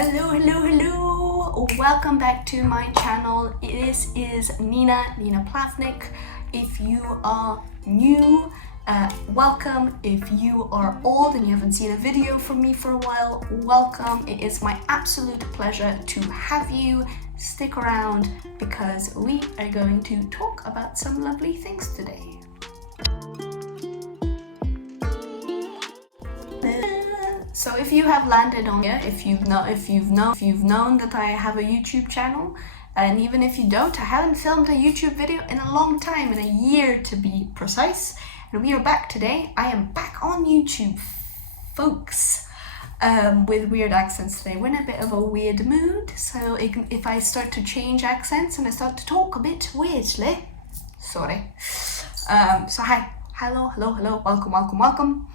Hello. Welcome back to my channel. This is Nina Plavnik. If you are new, welcome. If you are old and you haven't seen a video from me for a while, welcome. It is my absolute pleasure to have you. Stick around because we are going to talk about some lovely things today. So if you have landed on here, if you've known that I have a YouTube channel, and even if you don't, I haven't filmed a YouTube video in a long time, in a year to be precise, and we are back today. I am back on YouTube, folks, with weird accents today. We're in a bit of a weird mood, so if I start to change accents and I start to talk a bit weirdly, sorry. So hi, hello, welcome.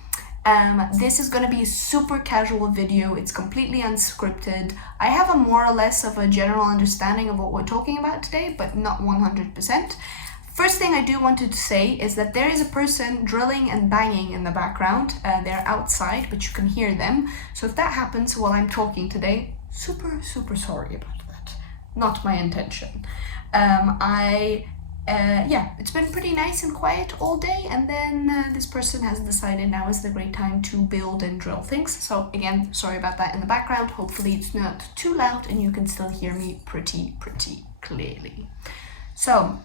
This is going to be a super casual video. It's completely unscripted. I have a more or less of a general understanding of what we're talking about today, but not 100%. First thing I do want to say is that there is a person drilling and banging in the background. They're outside, but you can hear them. So if that happens while I'm talking today, super sorry about that. Not my intention. It's been pretty nice and quiet all day, and then this person has decided now is the great time to build and drill things. So again, sorry about that in the background. Hopefully it's not too loud and you can still hear me pretty clearly. So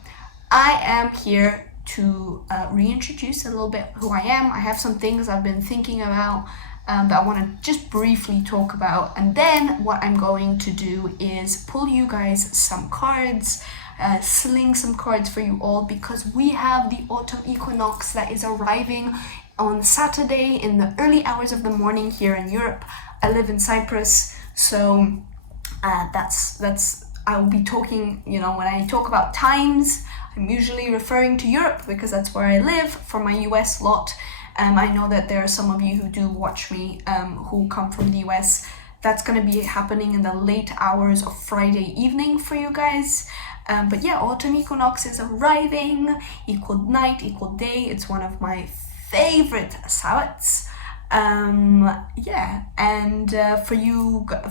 I am here to reintroduce a little bit who I am. I have some things I've been thinking about that I want to just briefly talk about, and then what I'm going to do is pull you guys some cards, sling some cards for you all, because we have the autumn equinox that is arriving on Saturday in the early hours of the morning here in Europe. I live in Cyprus, so I'll be talking, when I talk about times, I'm usually referring to Europe because that's where I live. For my US lot, I know that there are some of you who do watch me who come from the US. That's going to be happening in the late hours of Friday evening for you guys. But yeah, autumn equinox is arriving. Equal night, equal day. It's one of my favorite Sabbats.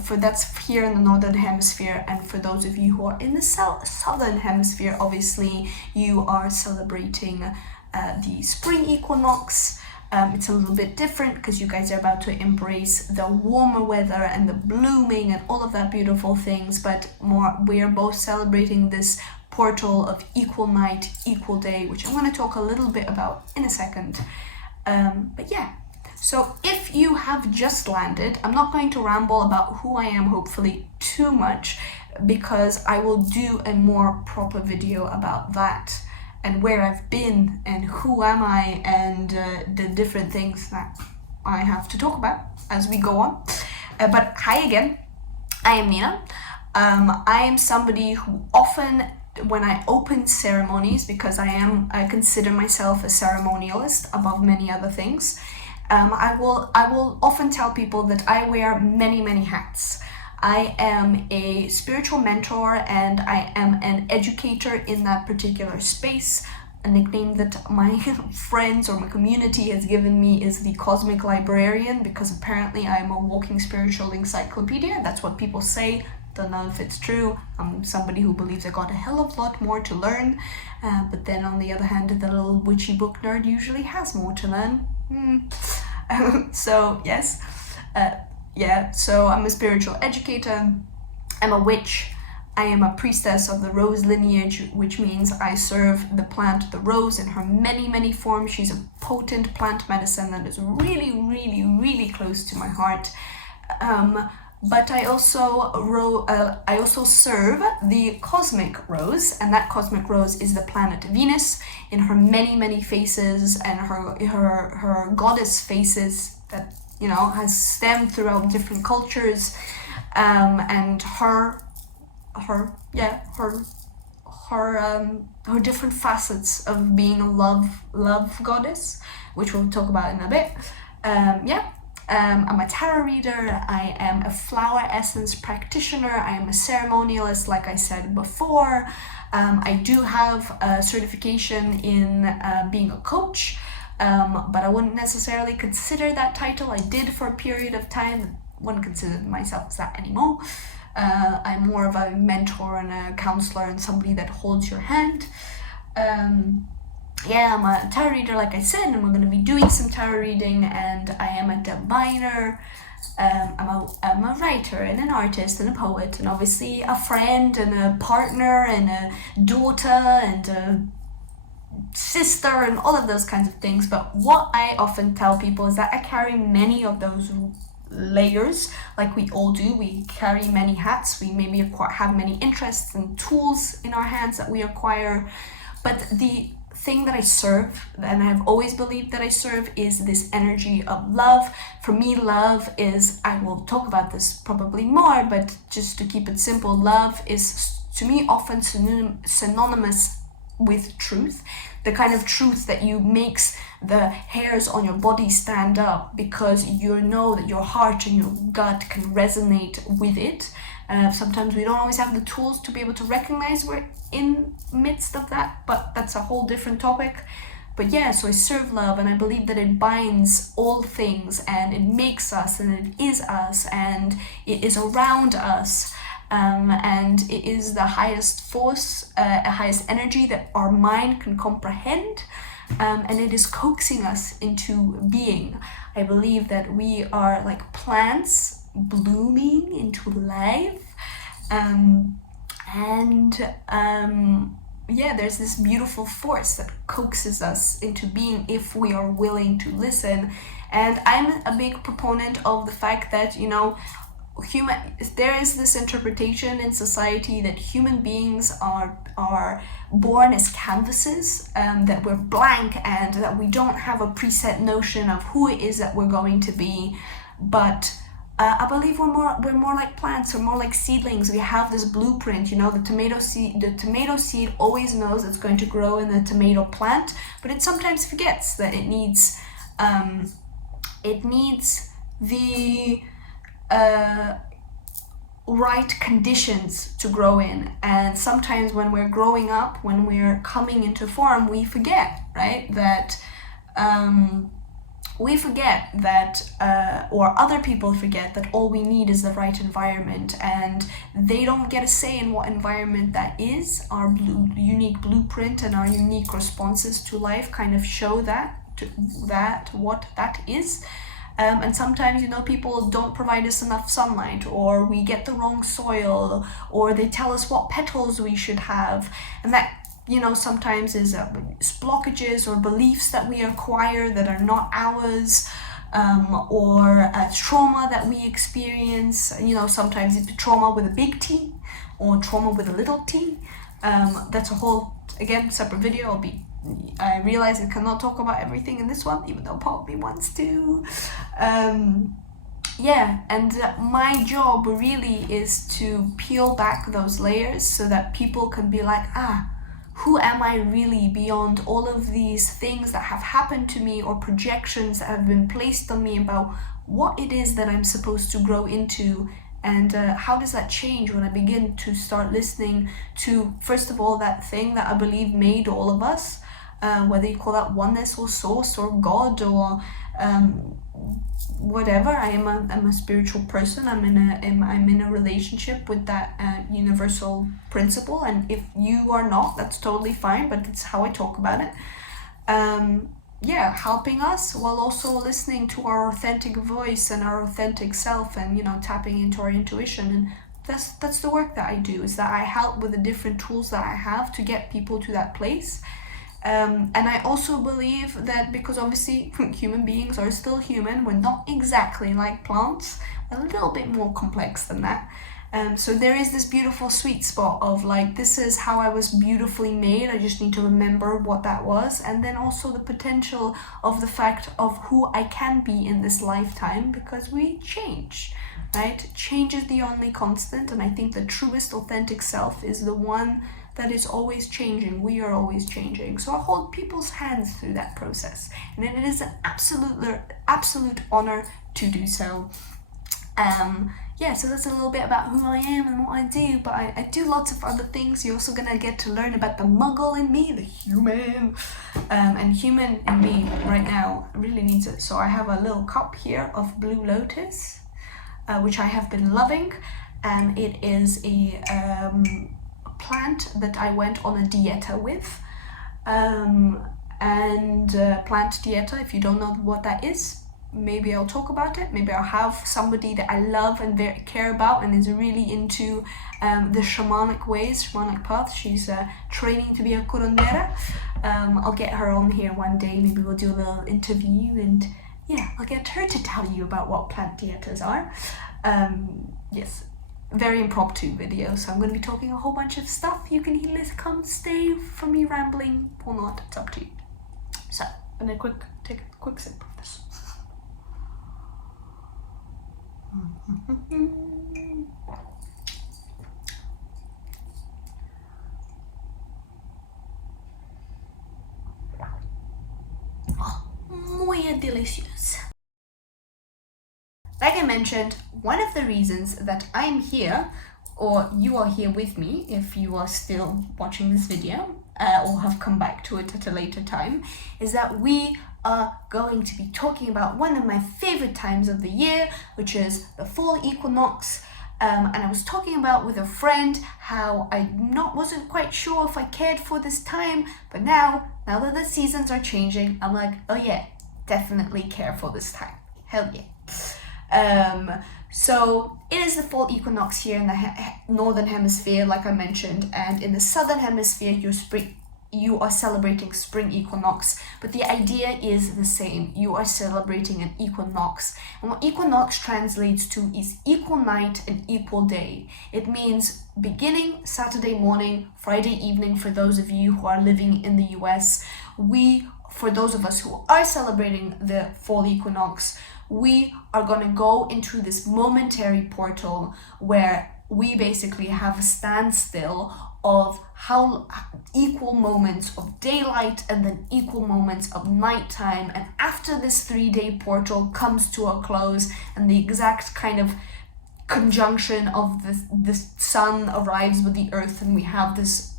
For that's here in the northern hemisphere, and for those of you who are in the southern hemisphere, obviously you are celebrating the spring equinox. It's a little bit different because you guys are about to embrace the warmer weather and the blooming and all of that beautiful things, but we are both celebrating this portal of equal night, equal day, which I want to talk a little bit about in a second. But yeah, so if you have just landed, I'm not going to ramble about who I am, hopefully, too much, because I will do a more proper video about that and where I've been and who am I and the different things that I have to talk about as we go on. But hi again, I am Nina. I am somebody who often, when I open ceremonies, because I consider myself a ceremonialist above many other things, I will often tell people that I wear many hats. I am a spiritual mentor and I am an educator in that particular space. A nickname that my friends or my community has given me is the Cosmic Librarian, because apparently I am a walking spiritual encyclopedia. That's what people say. Don't know if it's true. I'm somebody who believes I got a hell of a lot more to learn, but then on the other hand, the little witchy book nerd usually has more to learn. So yes. So I'm a spiritual educator, I'm a witch, I am a priestess of the rose lineage, which means I serve the plant, the rose, in her many forms. She's a potent plant medicine that is really close to my heart. But I also serve the cosmic rose, and that cosmic rose is the planet Venus in her many faces, and her goddess faces that has stemmed throughout different cultures, and her different facets of being a love goddess, which we'll talk about in a bit. I'm a tarot reader, I am a flower essence practitioner, I am a ceremonialist, like I said before. I do have a certification in being a coach, but I wouldn't necessarily consider that title. I did for a period of time. wouldn't consider myself as that anymore. I'm more of a mentor and a counselor and somebody that holds your hand. Yeah, I'm a tarot reader, like I said, and we're going to be doing some tarot reading, and I am a diviner. I'm a writer and an artist and a poet, and obviously a friend and a partner and a daughter and a sister and all of those kinds of things. But what I often tell people is that I carry many of those layers, like we all do. We carry many hats. We maybe have many interests and tools in our hands that we acquire. But the thing that I serve, and I've always believed that I serve, is this energy of love. For me, love is, I will talk about this probably more, but just to keep it simple, love is to me often synonymous with truth. The kind of truth that makes the hairs on your body stand up because you know that your heart and your gut can resonate with it. Sometimes we don't always have the tools to be able to recognize we're in midst of that, but that's a whole different topic. But yeah, so I serve love, and I believe that it binds all things, and it makes us, and it is us, and it is around us. And it is the highest force, highest energy that our mind can comprehend, and it is coaxing us into being. I believe that we are like plants blooming into life, yeah, there's this beautiful force that coaxes us into being if we are willing to listen. And I'm a big proponent of the fact that, there is this interpretation in society that human beings are born as canvases, that we're blank and that we don't have a preset notion of who it is that we're going to be. But I believe we're more like plants, we're more like seedlings. We have this blueprint, the tomato seed always knows it's going to grow in the tomato plant, but it sometimes forgets that it needs the right conditions to grow in. And sometimes when we're growing up, when we're coming into form, we forget, right, that or other people forget that all we need is the right environment, and they don't get a say in what environment that is. Our unique blueprint and our unique responses to life kind of show what that is. And sometimes, people don't provide us enough sunlight, or we get the wrong soil, or they tell us what petals we should have. And that, sometimes is blockages or beliefs that we acquire that are not ours, or trauma that we experience. Sometimes it's trauma with a big T or trauma with a little t. That's a whole, again, separate video. I realize I cannot talk about everything in this one, even though part of me wants to. My job really is to peel back those layers so that people can be like, who am I really beyond all of these things that have happened to me, or projections that have been placed on me about what it is that I'm supposed to grow into. And how does that change when I begin to start listening to, first of all, that thing that I believe made all of us, whether you call that oneness or source or God or whatever. I'm a spiritual person. I'm in a relationship with that universal principle, and if you are not, that's totally fine, but it's how I talk about it. Helping us while also listening to our authentic voice and our authentic self, and tapping into our intuition. And that's the work that I do, is that I help with the different tools that I have to get people to that place. And I also believe that, because obviously human beings are still human, we're not exactly like plants, a little bit more complex than that. So there is this beautiful sweet spot of like, this is how I was beautifully made, I just need to remember what that was. And then also the potential of the fact of who I can be in this lifetime, because we change, right? Change is the only constant, and I think the truest authentic self is the one that is always changing. We are always changing. So I hold people's hands through that process, and it is an absolute honor to do so. So that's a little bit about who I am and what I do, but I do lots of other things. You're also gonna get to learn about the muggle in me, the human, and human in me right now really needs it. So I have a little cup here of blue lotus. which I have been loving. It is a plant that I went on a dieta with. Plant dieta, if you don't know what that is, maybe I'll talk about it. Maybe I'll have somebody that I love and care about and is really into the shamanic ways, shamanic path. She's training to be a curandera. I'll get her on here one day. Maybe we'll do a little interview, and yeah, I'll get her to tell you about what plant dietas are. Yes, very impromptu video, so I'm going to be talking a whole bunch of stuff. You can either come stay for me rambling or not, it's up to you. So I'm going to take a quick sip of this. Oh, muy delicious. Like I mentioned, one of the reasons that I'm here, or you are here with me if you are still watching this video, or have come back to it at a later time, is that we are going to be talking about one of my favorite times of the year, which is the fall equinox. And I was talking about with a friend how I wasn't quite sure if I cared for this time, but now that the seasons are changing, I'm like, oh yeah, definitely care for this time. Hell yeah. So it is the fall equinox here in the northern hemisphere, like I mentioned, and in the southern hemisphere you are celebrating spring equinox, but the idea is the same. You are celebrating an equinox, and what equinox translates to is equal night and equal day. It means beginning Saturday morning, Friday evening for those of you who are living in the US. For those of us who are celebrating the fall equinox, we are going to go into this momentary portal where we basically have a standstill of how equal moments of daylight and then equal moments of nighttime. And after this 3-day portal comes to a close and the exact kind of conjunction of the sun arrives with the earth and we have this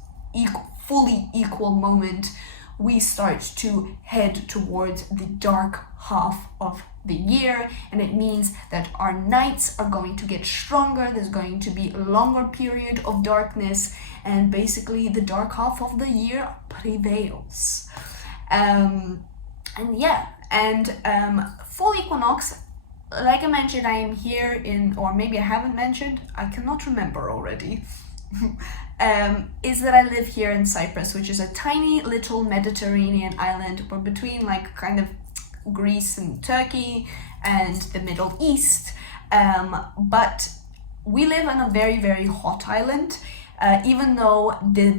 fully equal moment, we start to head towards the dark half of the year, and it means that our nights are going to get stronger. There's going to be a longer period of darkness, and basically the dark half of the year prevails. Full equinox, like I mentioned, I am here in, or maybe I haven't mentioned, I cannot remember already. Is that I live here in Cyprus, which is a tiny little Mediterranean island. We're between like kind of Greece and Turkey and the Middle East, but we live on a very, very hot island. Even though the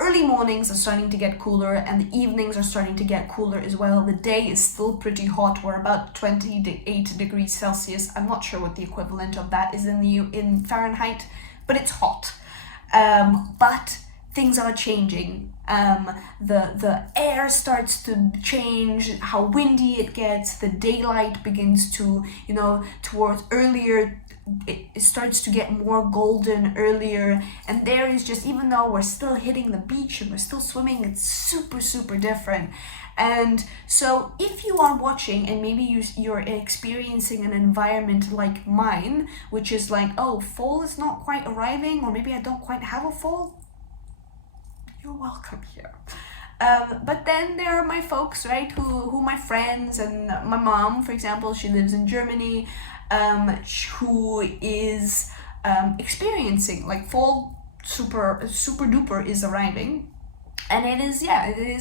early mornings are starting to get cooler and the evenings are starting to get cooler as well, the day is still pretty hot. We're about 28 degrees Celsius. I'm not sure what the equivalent of that is in Fahrenheit, but it's hot. But things are changing. The air starts to change, how windy it gets, the daylight begins to, towards earlier, it starts to get more golden earlier, and there is just, even though we're still hitting the beach and we're still swimming, it's super, super different. And so if you are watching and maybe you're experiencing an environment like mine, which is like, oh, fall is not quite arriving, or maybe I don't quite have a fall, you're welcome here. But then there are my folks, right, who my friends, and my mom, for example, she lives in Germany, who is experiencing like fall super duper is arriving. And it is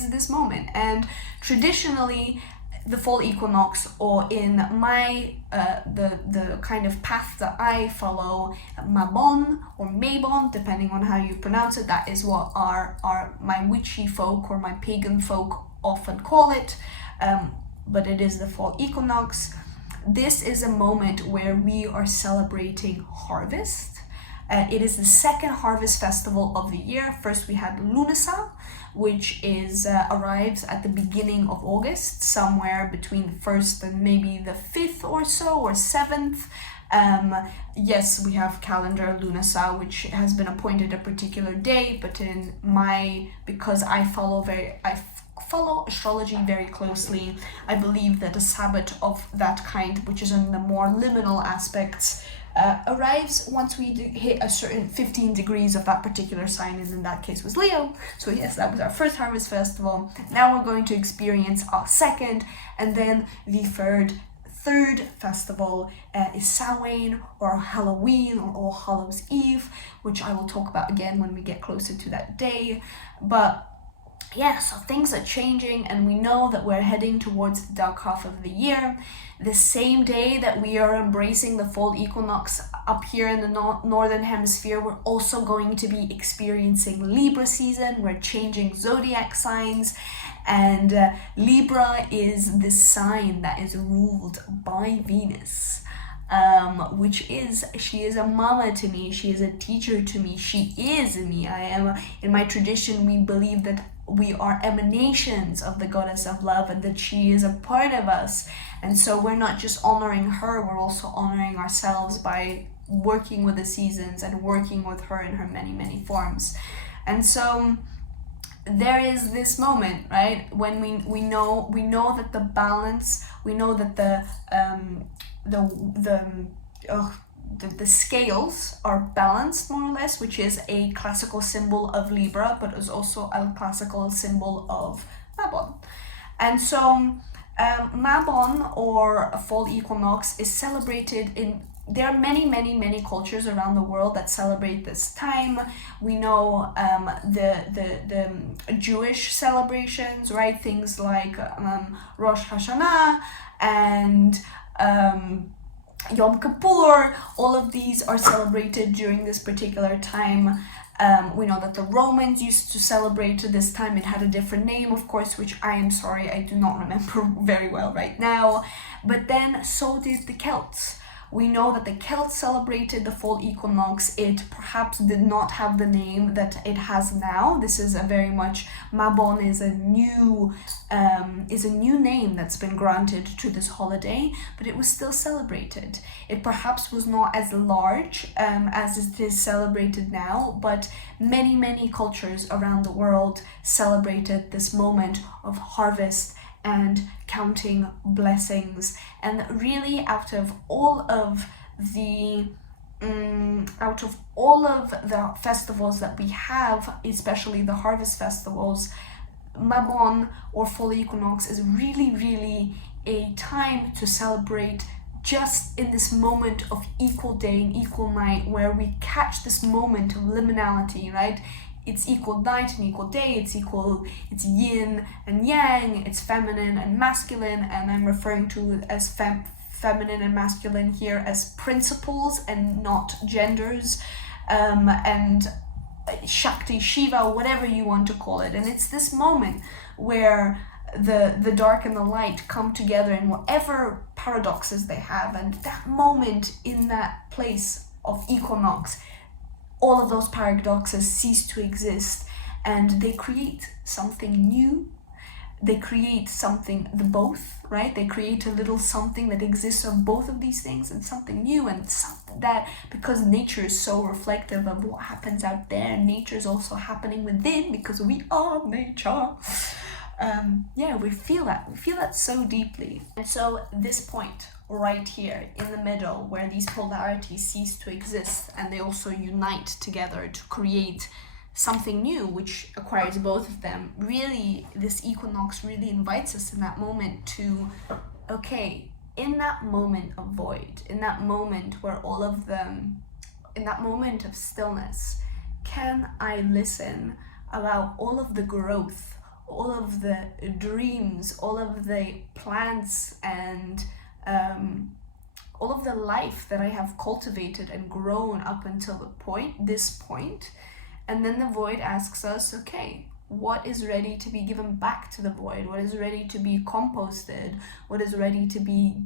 this moment. And traditionally, the fall equinox, or in my the kind of path that I follow, Mabon or Mabon, depending on how you pronounce it, that is what my witchy folk or my pagan folk often call it. But it is the fall equinox. This is a moment where we are celebrating harvest. It is the second harvest festival of the year. First we had Lunasa, which arrives at the beginning of August, somewhere between the 1st and maybe the 5th or so, or 7th. Yes, we have calendar Lunasa, which has been appointed a particular day, but because I follow follow astrology very closely, I believe that a Sabbath of that kind, which is in the more liminal aspects, arrives once we hit a certain 15 degrees of that particular sign, and in that case was Leo. So yes, that was our first harvest festival. Now we're going to experience our second, and then the third festival is Samhain, or Halloween, or All Hallows Eve, which I will talk about again when we get closer to that day. But yeah, so things are changing, and we know that we're heading towards the dark half of the year. The same day that we are embracing the fall equinox up here in the northern hemisphere, we're also going to be experiencing Libra season. We're changing zodiac signs, and Libra is the sign that is ruled by Venus. She is a mama to me, she is a teacher to me, she is me. In my tradition, we believe that we are emanations of the goddess of love, and that she is a part of us. And so we're not just honoring her, we're also honoring ourselves by working with the seasons and working with her in her many, many forms. And so there is this moment, right, when we know that the balance, we know that the scales are balanced, more or less, which is a classical symbol of Libra, but is also a classical symbol of Mabon. And so Mabon, or a fall equinox, is celebrated there are many cultures around the world that celebrate this time. We know the Jewish celebrations, right? Things like Rosh Hashanah and Yom Kippur. All of these are celebrated during this particular time. We know that the Romans used to celebrate this time. It had a different name, of course, which I am sorry, I do not remember very well right now. But then so did the Celts. We know that the Celts celebrated the fall equinox. It perhaps did not have the name that it has now. This is a very much, Mabon is a new name that's been granted to this holiday, but it was still celebrated. It perhaps was not as large as it is celebrated now, but many cultures around the world celebrated this moment of harvest and counting blessings. And really, out of all of the festivals that we have, especially the harvest festivals, Mabon, or fall equinox, is really a time to celebrate just in this moment of equal day and equal night, where we catch this moment of liminality, right? It's equal night and equal day, it's yin and yang, it's feminine and masculine, and I'm referring to as feminine and masculine here as principles and not genders, and Shakti, Shiva, whatever you want to call it. And it's this moment where the dark and the light come together in whatever paradoxes they have, and that moment in that place of equinox, all of those paradoxes cease to exist, and they create something new. They create something, both, right? They create a little something that exists of both of these things, and something new, and something that, because nature is so reflective of what happens out there, nature is also happening within, because we are nature. We feel that so deeply. And so this point right here in the middle, where these polarities cease to exist and they also unite together to create something new which acquires both of them, really, this equinox really invites us in that moment to, okay, in that moment of void, in that moment where in that moment of stillness, can I listen, allow all of the growth, all of the dreams, all of the plants, and all of the life that I have cultivated and grown up until this point. And then the void asks us, okay, what is ready to be given back to the void? What is ready to be composted? What is ready to be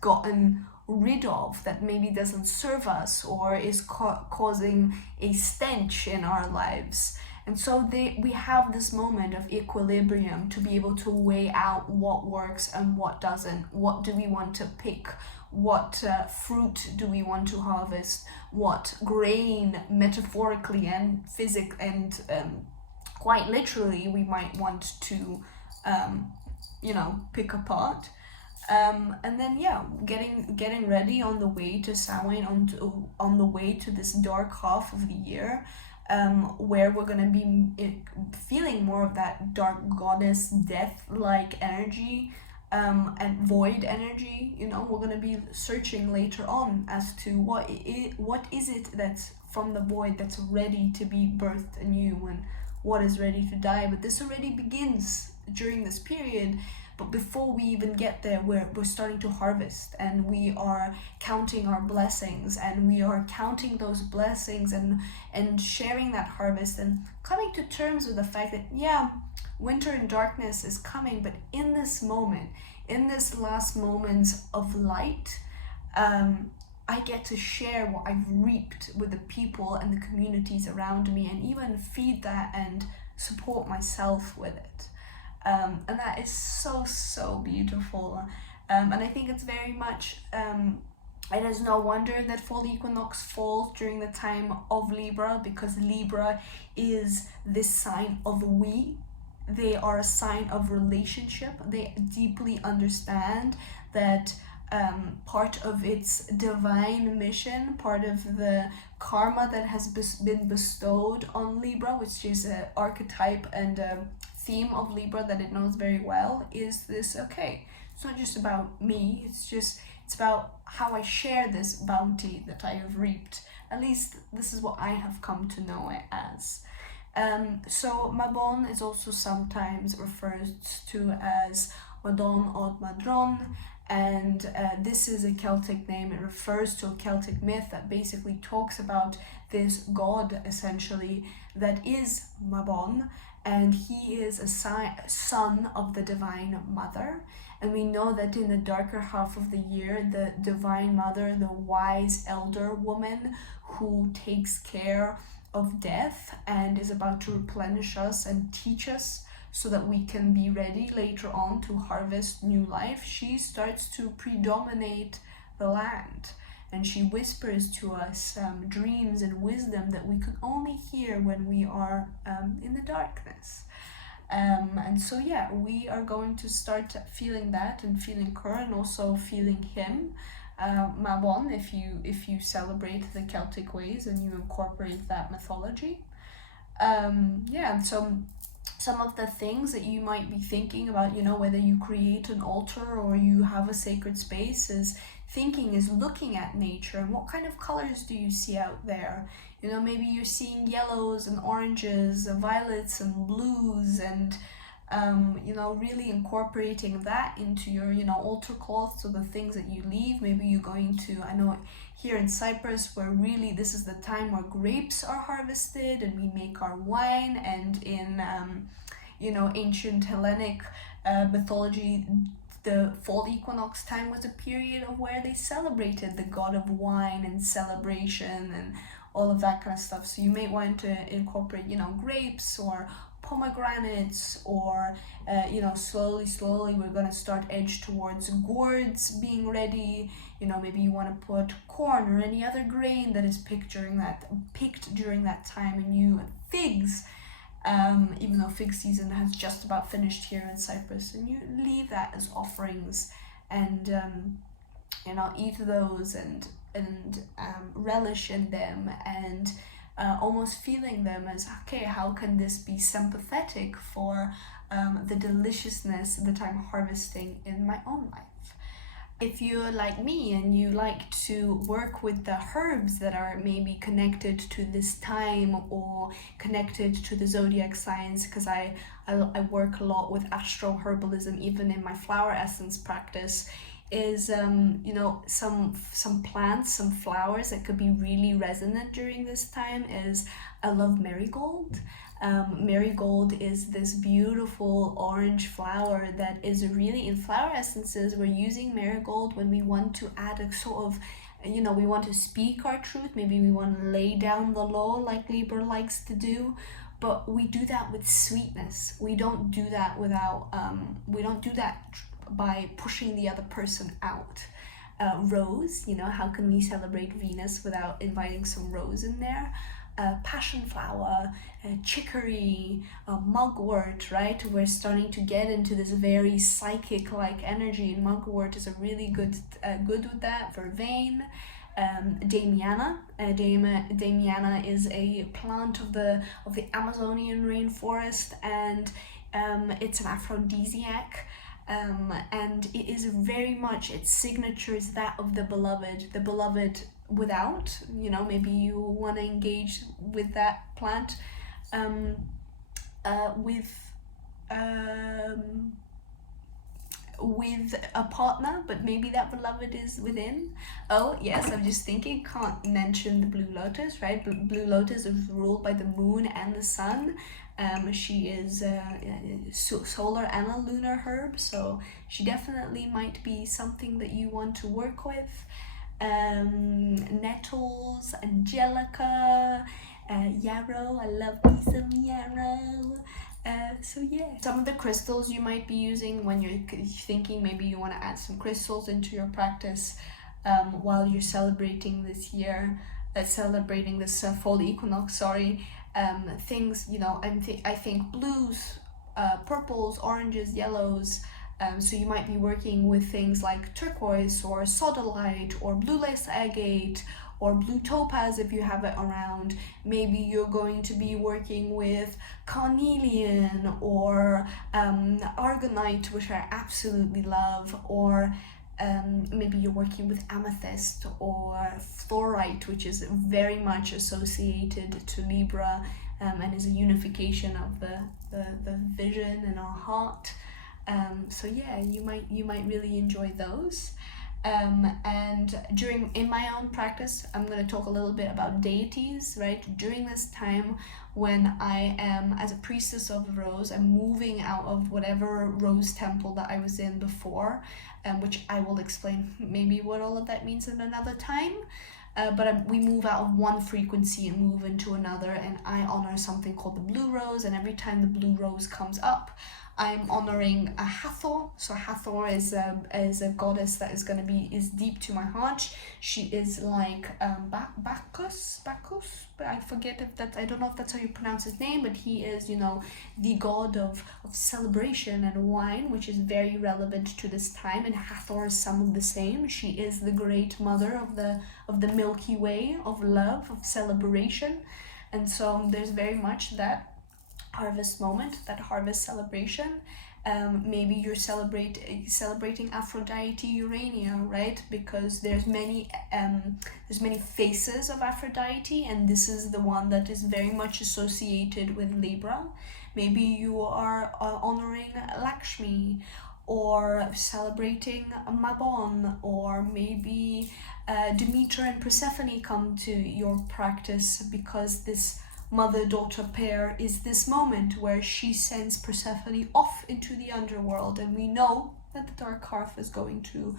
gotten rid of that maybe doesn't serve us or is causing a stench in our lives? And so we have this moment of equilibrium to be able to weigh out what works and what doesn't. What do we want to pick? What fruit do we want to harvest? What grain, metaphorically and physically and quite literally, we might want to pick apart. And then getting ready on the way to Samhain, on the way to this dark half of the year, where we're gonna be feeling more of that dark goddess death-like energy, and void energy. We're gonna be searching later on as to what is it that's from the void that's ready to be birthed anew, and what is ready to die. But this already begins during this period. But before we even get there, we're starting to harvest, and we are counting our blessings, and we are counting those blessings, and sharing that harvest, and coming to terms with the fact that winter and darkness is coming, but in this moment, in this last moments of light, I get to share what I've reaped with the people and the communities around me, and even feed that and support myself with it. And that is so beautiful. And I think it's very much, it is no wonder that fall equinox falls during the time of Libra, because Libra is this sign of we. They are a sign of relationship. They deeply understand that part of its divine mission, part of the karma that has been bestowed on Libra, which is an archetype and theme of Libra that it knows very well, is this: okay, it's not just about me, it's about how I share this bounty that I have reaped. At least this is what I have come to know it as. So Mabon is also sometimes referred to as Madon or Madron, and this is a Celtic name. It refers to a Celtic myth that basically talks about this god, essentially, that is Mabon, and he is a son of the Divine Mother. And we know that in the darker half of the year, the Divine Mother, the wise elder woman who takes care of death and is about to replenish us and teach us so that we can be ready later on to harvest new life, she starts to predominate the land. And she whispers to us dreams and wisdom that we can only hear when we are in the darkness. And so we are going to start feeling that, and feeling her, and also feeling him, Mabon, if you celebrate the Celtic ways and you incorporate that mythology. And some of the things that you might be thinking about, whether you create an altar or you have a sacred space, is looking at nature and what kind of colors do you see out there. Maybe you're seeing yellows and oranges, violets and blues, and really incorporating that into your altar cloth, so the things that you leave. Maybe you're going to, I know here in Cyprus, where really this is the time where grapes are harvested and we make our wine, and in ancient Hellenic mythology, the fall equinox time was a period of where they celebrated the god of wine and celebration and all of that kind of stuff. So you may want to incorporate grapes or pomegranates, or slowly we're going to start edge towards gourds being ready. Maybe you want to put corn or any other grain that is picked during that time, and figs, even though fig season has just about finished here in Cyprus, and you leave that as offerings, and eat those and relish in them, and almost feeling them as, okay, how can this be sympathetic for the deliciousness that I'm harvesting in my own life. If you're like me and you like to work with the herbs that are maybe connected to this time or connected to the zodiac signs, because I work a lot with astro-herbalism even in my flower essence practice, is some plants, some flowers that could be really resonant during this time is, I love marigold. Marigold is this beautiful orange flower that is really, in flower essences, we're using marigold when we want to add a sort of, we want to speak our truth. Maybe we want to lay down the law like Libra likes to do, but we do that with sweetness. We don't do that by pushing the other person out. Rose, how can we celebrate Venus without inviting some rose in there? passion flower, chicory, mugwort, right? We're starting to get into this very psychic-like energy, and mugwort is a really good with that. Vervain, Damiana. Damiana is a plant of the Amazonian rainforest, and it's an aphrodisiac. And it is very much, its signature is that of the beloved without, maybe you want to engage with that plant with a partner, but maybe that beloved is within. Oh yes, I'm just thinking, can't mention the blue lotus, right? Blue lotus is ruled by the moon and the sun. She is solar and a lunar herb, so she definitely might be something that you want to work with. Nettles, angelica, yarrow. I love me some yarrow. So yeah, some of the crystals you might be using when you're thinking maybe you want to add some crystals into your practice while you're celebrating this year, celebrating this fall equinox, sorry. Things, I think blues, purples, oranges, yellows. So you might be working with things like turquoise or sodalite or blue lace agate or blue topaz if you have it around. Maybe you're going to be working with carnelian or argonite, which I absolutely love, or maybe you're working with amethyst or fluorite, which is very much associated to Libra and is a unification of the vision in our heart. So yeah, you might really enjoy those. And in my own practice, I'm going to talk a little bit about deities, right? During this time when I am, as a priestess of the rose, I'm moving out of whatever rose temple that I was in before, which I will explain maybe what all of that means in another time. But we move out of one frequency and move into another, and I honor something called the blue rose, and every time the blue rose comes up, I'm honoring a Hathor. So Hathor is a goddess that is deep to my heart. She is like Bacchus, but I don't know if that's how you pronounce his name, but he is, the god of celebration and wine, which is very relevant to this time, and Hathor is some of the same. She is the great mother of the Milky Way, of love, of celebration, and so there's very much that harvest moment, that harvest celebration. Maybe you're celebrating Aphrodite Urania, right? Because there's many faces of Aphrodite, and this is the one that is very much associated with Libra. Maybe you are honoring Lakshmi, or celebrating Mabon, or maybe Demeter and Persephone come to your practice because this mother-daughter pair is this moment where she sends Persephone off into the underworld, and we know that the dark hearth is going to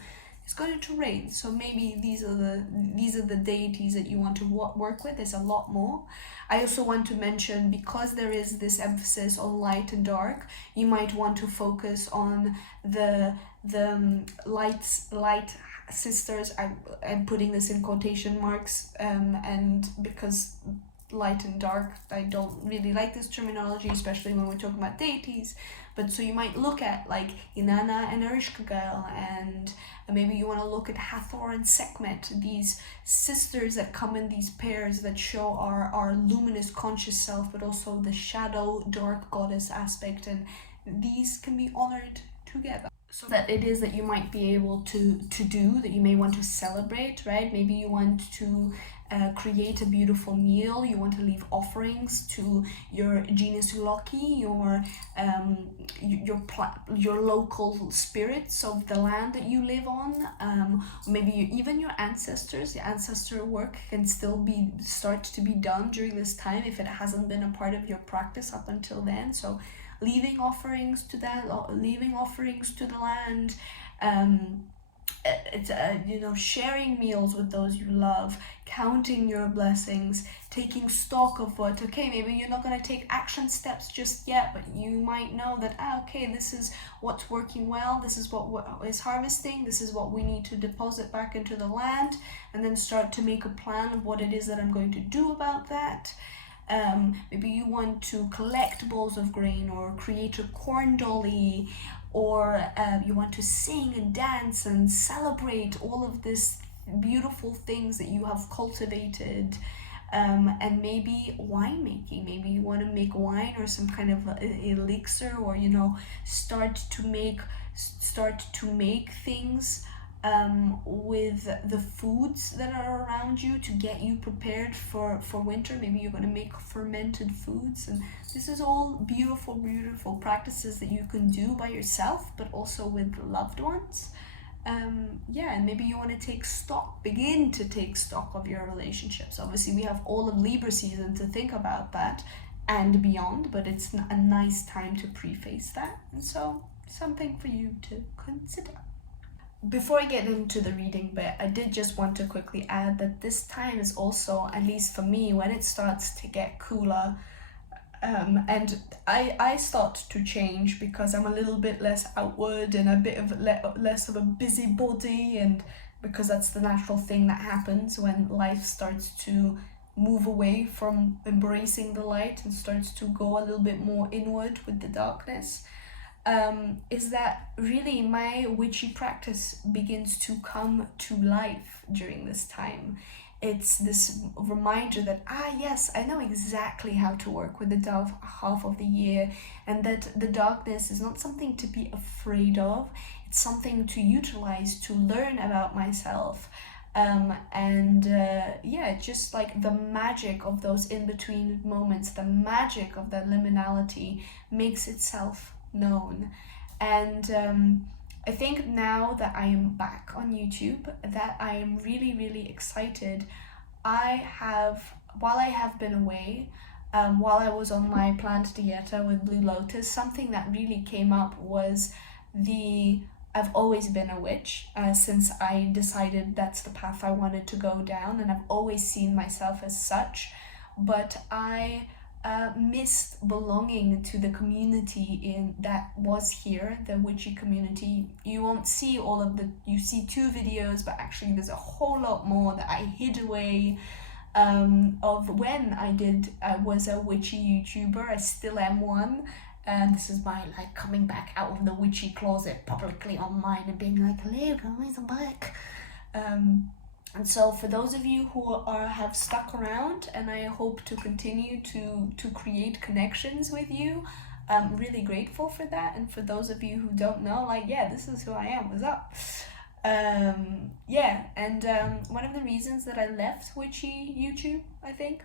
reign. So maybe these are the deities that you want to work with. There's a lot more. I also want to mention, because there is this emphasis on light and dark, you might want to focus on the light sisters. I'm putting this in quotation marks, and because light and dark, I don't really like this terminology, especially when we're talking about deities. But so you might look at like Inanna and Ereshkigal, and maybe you want to look at Hathor and Sekhmet, these sisters that come in these pairs that show our luminous conscious self, but also the shadow dark goddess aspect, and these can be honored together. So that it is that you might be able to do, that you may want to celebrate, right? Maybe you want to create a beautiful meal, you want to leave offerings to your genus Loki, your local spirits of the land that you live on, maybe even your ancestors. Your ancestor work can still start to be done during this time if it hasn't been a part of your practice up until then. So leaving offerings to that, leaving offerings to the land, it's you know, sharing meals with those you love, counting your blessings, taking stock of what, okay, maybe you're not going to take action steps just yet, but you might know that, okay, this is what's working well, this is what is harvesting, this is what we need to deposit back into the land, and then start to make a plan of what it is that I'm going to do about that. Maybe you want to collect balls of grain or create a corn dolly, or you want to sing and dance and celebrate all of these beautiful things that you have cultivated. And maybe winemaking, maybe you want to make wine or some kind of elixir, or you know, start to make things with the foods that are around you to get you prepared for winter. Maybe you're going to make fermented foods, and this is all beautiful practices that you can do by yourself, but also with loved ones. Yeah, and maybe you want to begin to take stock of your relationships. Obviously, we have all of Libra season to think about that and beyond, but it's a nice time to preface that, and so something for you to consider. Before I get into the reading bit, I did just want to quickly add that this time is also, at least for me, when it starts to get cooler, and I start to change because I'm a little bit less outward and a bit of less of a busybody, and because that's the natural thing that happens when life starts to move away from embracing the light and starts to go a little bit more inward with the darkness. Is that really my witchy practice begins to come to life during this time. It's this reminder that, yes, I know exactly how to work with the dark half of the year, and that the darkness is not something to be afraid of, it's something to utilize, to learn about myself. Just like the magic of those in-between moments, the magic of that liminality makes itself known. And I think now that I am back on YouTube, that I am really excited. While I have been away, while I was on my plant dieta with Blue Lotus, something that really came up was I've always been a witch since I decided that's the path I wanted to go down, and I've always seen myself as such, but I missed belonging to the community that was here, the witchy community. You won't see you see 2 videos, but actually there's a whole lot more that I hid away of when I was a witchy YouTuber. I still am one, and this is my coming back out of the witchy closet publicly online and being like, hello guys, I'm back. And so for those of you who have stuck around, and I hope to continue to create connections with you, I'm really grateful for that. And for those of you who don't know, this is who I am, what's up? One of the reasons that I left witchy YouTube, I think,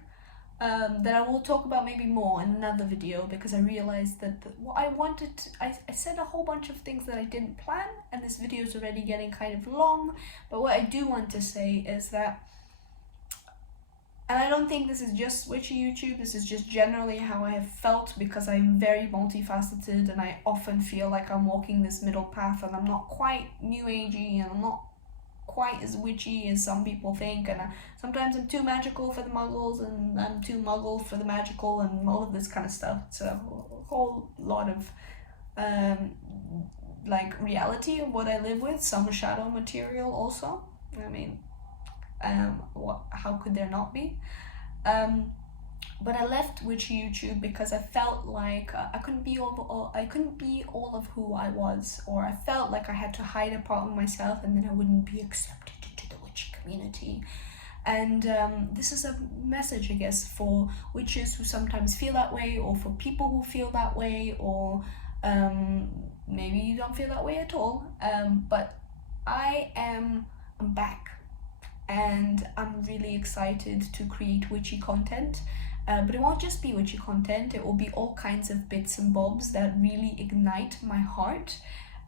that I will talk about maybe more in another video, because I realized that I said a whole bunch of things that I didn't plan, and this video is already getting kind of long. But what I do want to say is that, and I don't think this is just witchy YouTube, this is just generally how I have felt, because I'm very multifaceted and I often feel like I'm walking this middle path, and I'm not quite new agey, and I'm not quite as witchy as some people think, and sometimes I'm too magical for the muggles, and I'm too muggle for the magical, and all of this kind of stuff. It's a whole lot of reality of what I live with, some shadow material also. I mean, how could there not be? But I left witchy YouTube because I felt like I couldn't be all of who I was, or I felt like I had to hide a part of myself, and then I wouldn't be accepted into the witchy community. And this is a message, I guess, for witches who sometimes feel that way, or for people who feel that way, or maybe you don't feel that way at all. But I'm back, and I'm really excited to create witchy content. But it won't just be witchy content, it will be all kinds of bits and bobs that really ignite my heart.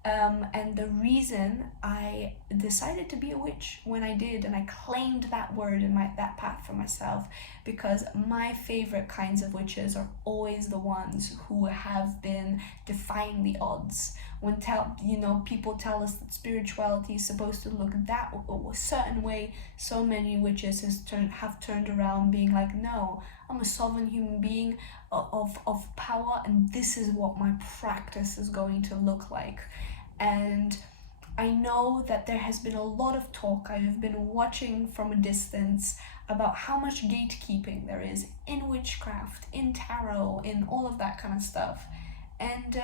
And the reason I decided to be a witch when I did, and I claimed that word and that path for myself, because my favorite kinds of witches are always the ones who have been defying the odds. When people tell us that spirituality is supposed to look that a certain way, so many witches have turned around being like, no, I'm a sovereign human being of power, and this is what my practice is going to look like. And I know that there has been a lot of talk, I have been watching from a distance, about how much gatekeeping there is in witchcraft, in tarot, in all of that kind of stuff. And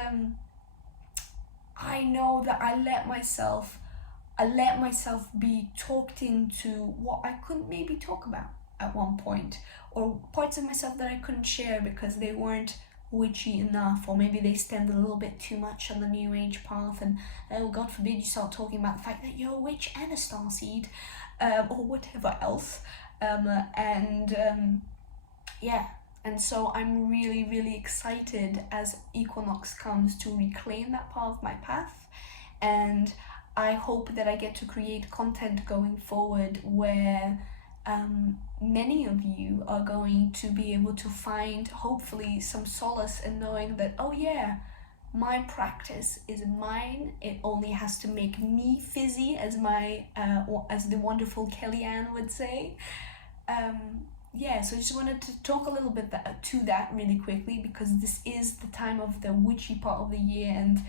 I know that I let myself be talked into what I couldn't maybe talk about at one point, or parts of myself that I couldn't share because they weren't witchy enough, or maybe they stand a little bit too much on the new age path, and oh, God forbid you start talking about the fact that you're a witch and a starseed, or whatever else. And so I'm really, really excited as Equinox comes to reclaim that part of my path, and I hope that I get to create content going forward where many of you are going to be able to find, hopefully, some solace in knowing that, oh yeah, my practice is mine. It only has to make me fizzy, as as the wonderful Kellyanne would say. So I just wanted to talk a little bit to that really quickly, because this is the time of the witchy part of the year, and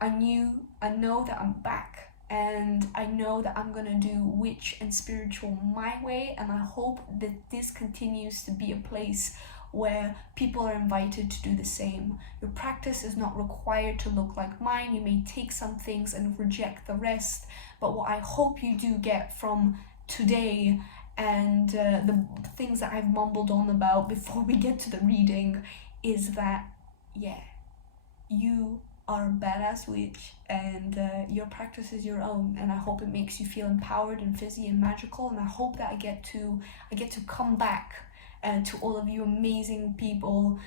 I know that I'm back, and I know that I'm gonna do witch and spiritual my way, and I hope that this continues to be a place where people are invited to do the same. Your practice is not required to look like mine. You may take some things and reject the rest, but what I hope you do get from today, and the things that I've mumbled on about before we get to the reading, is that, yeah, you are a badass witch, and your practice is your own, and I hope it makes you feel empowered and fizzy and magical, and I hope that I get to come back to all of you amazing people,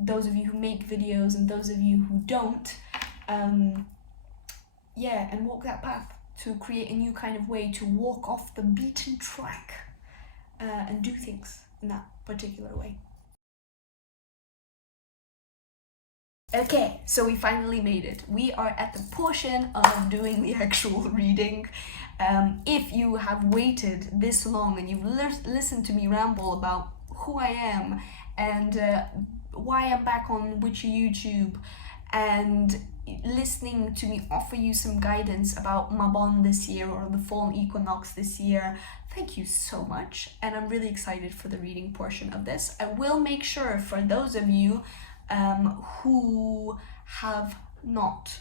those of you who make videos and those of you who don't, and walk that path to create a new kind of way to walk off the beaten track and do things in that particular way. Okay, so we finally made it. We are at the portion of doing the actual reading. If you have waited this long and you've listened to me ramble about who I am and why I'm back on Witchy YouTube, and listening to me offer you some guidance about Mabon this year, or the fall equinox this year, thank you so much, and I'm really excited for the reading portion of this. I will make sure, for those of you who have not,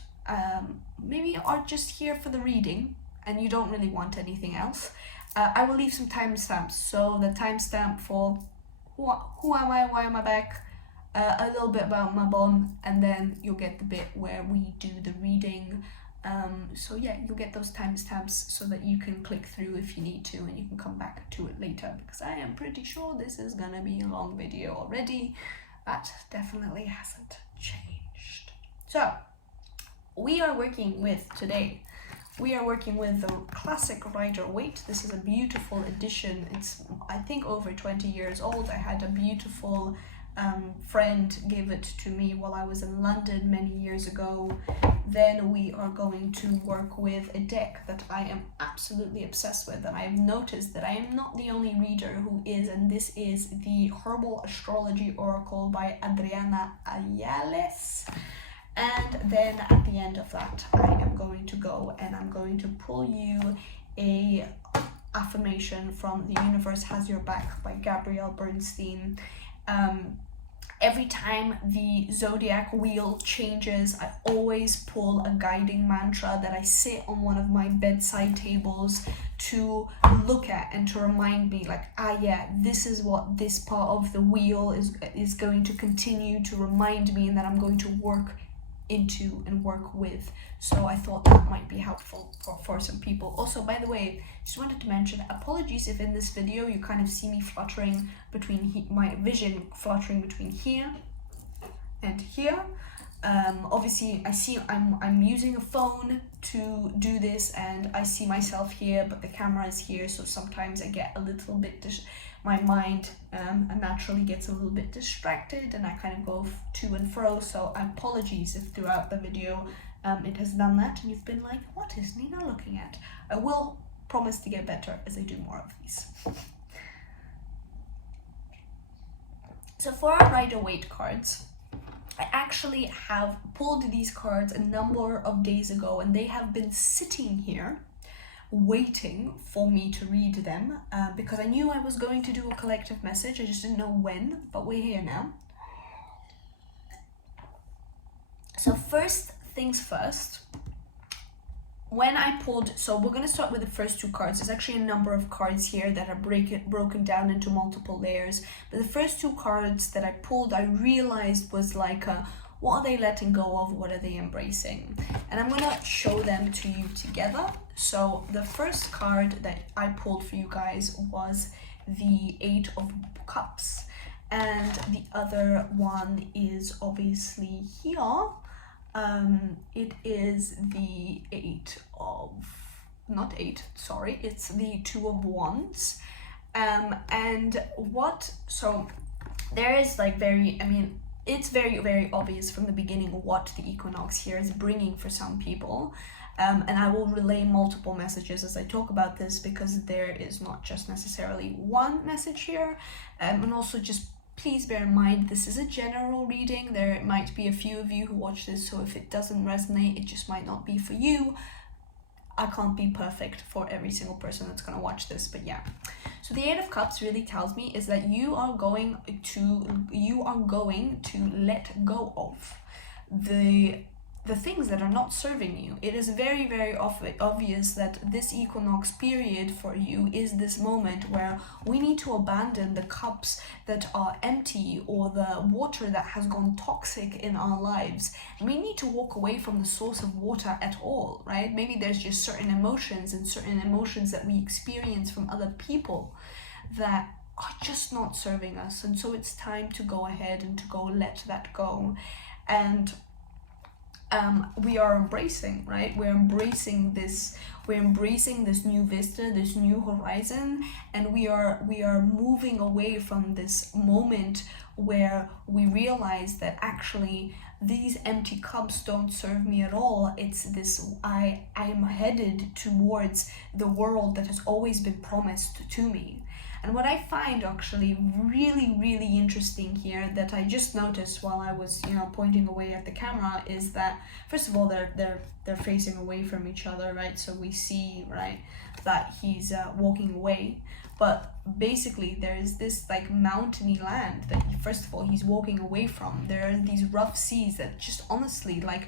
maybe are just here for the reading and you don't really want anything else, I will leave some timestamps. So the timestamp for who am I, why am I back, a little bit about Mabon, and then you'll get the bit where we do the reading. So yeah, you'll get those timestamps so that you can click through if you need to, and you can come back to it later, because I am pretty sure this is gonna be a long video already. That definitely hasn't changed. So we are working with the classic writer Waite. This is a beautiful edition. It's, I think, over 20 years old. I had a beautiful friend give it to me while I was in London many years ago. Then we are going to work with a deck that I am absolutely obsessed with, and I have noticed that I am not the only reader who is, and this is the Herbal Astrology Oracle by Adriana Ayales. And then at the end of that, I am going to go and I'm going to pull you a affirmation from The Universe Has Your Back by Gabrielle Bernstein. Every time the zodiac wheel changes, I always pull a guiding mantra that I sit on one of my bedside tables to look at and to remind me, like, this is what this part of the wheel is going to continue to remind me, and that I'm going to work into and work with. So I thought that might be helpful for some people. Also, by the way, just wanted to mention, apologies if in this video you kind of see me fluttering between my vision fluttering between here and here. Obviously I see I'm using a phone to do this, and I see myself here, but the camera is here, so sometimes I get a little bit my mind naturally gets a little bit distracted, and I kind of go to and fro. So apologies if throughout the video it has done that and you've been like, what is Nina looking at? I will promise to get better as I do more of these. So for our Rider-Waite cards, I actually have pulled these cards a number of days ago, and they have been sitting here waiting for me to read them because I knew I was going to do a collective message. I just didn't know when, but we're here now. So first things first, when I pulled, so we're going to start with the first two cards. There's actually a number of cards here that are broken down into multiple layers, but the first two cards that I pulled, I realized was like what are they letting go of, what are they embracing? And I'm going to show them to you together. So the first card that I pulled for you guys was the 8 of Cups, and the other one is obviously here. It is the it's the 2 of Wands. And what, so there is like it's very, very obvious from the beginning what the equinox here is bringing for some people. And I will relay multiple messages as I talk about this, because there is not just necessarily one message here. And also just please bear in mind, this is a general reading. There might be a few of you who watch this, so if it doesn't resonate, it just might not be for you. I can't be perfect for every single person that's going to watch this, but yeah. So the 8 of Cups really tells me is that you are going to let go of the things that are not serving you. It is very, very obvious that this equinox period for you is this moment where we need to abandon the cups that are empty, or the water that has gone toxic in our lives. We need to walk away from the source of water at all, right? Maybe there's just certain emotions that we experience from other people that are just not serving us. And so it's time to go ahead and to go let that go. And we are embracing, right? We're embracing this new vista, this new horizon, and we are moving away from this moment where we realize that actually these empty cups don't serve me at all. It's this, I am headed towards the world that has always been promised to me. And what I find actually really, really interesting here, that I just noticed while I was, pointing away at the camera, is that first of all they're facing away from each other, right? So we see, right, that he's walking away, but basically there is this like mountainy land that first of all he's walking away from. There are these rough seas that just honestly, like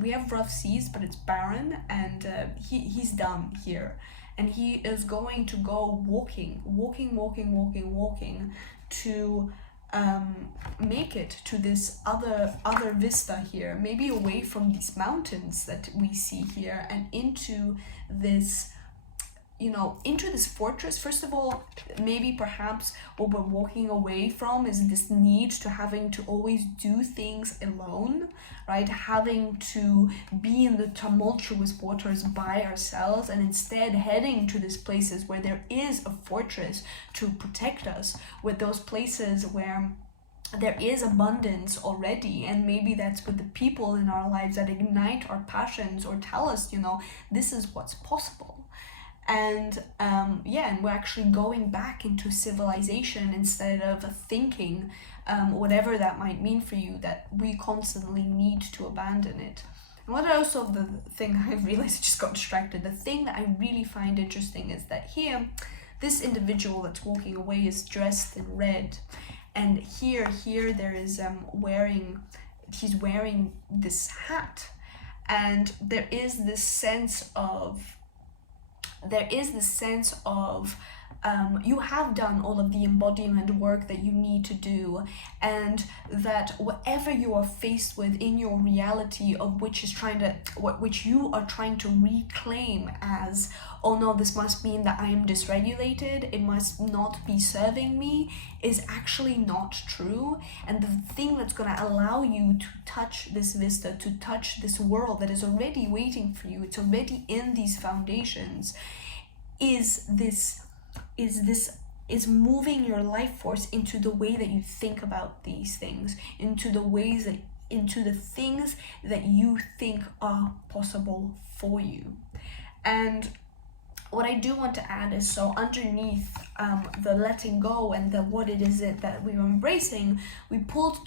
we have rough seas, but it's barren, and he's done here. And he is going to go walking to make it to this other vista here, maybe away from these mountains that we see here, and into this fortress. First of all, maybe perhaps what we're walking away from is this need to having to always do things alone, right? Having to be in the tumultuous waters by ourselves, and instead heading to these places where there is a fortress to protect us, with those places where there is abundance already. And maybe that's with the people in our lives that ignite our passions or tell us, this is what's possible. And and we're actually going back into civilization instead of thinking whatever that might mean for you, that we constantly need to abandon it. And what also, the thing I realized, I just got distracted, the thing that I really find interesting is that here this individual that's walking away is dressed in red, and here there is he's wearing this hat, and there is this sense of you have done all of the embodiment work that you need to do, and that whatever you are faced with in your reality, of which is which you are trying to reclaim as, oh no, this must mean that I am dysregulated, it must not be serving me, is actually not true. And the thing that's going to allow you to touch this vista, to touch this world that is already waiting for you, it's already in these foundations, is moving your life force into the way that you think about these things, into the things that you think are possible for you. And what I do want to add is, so underneath the letting go and the what it is that we are embracing, I pulled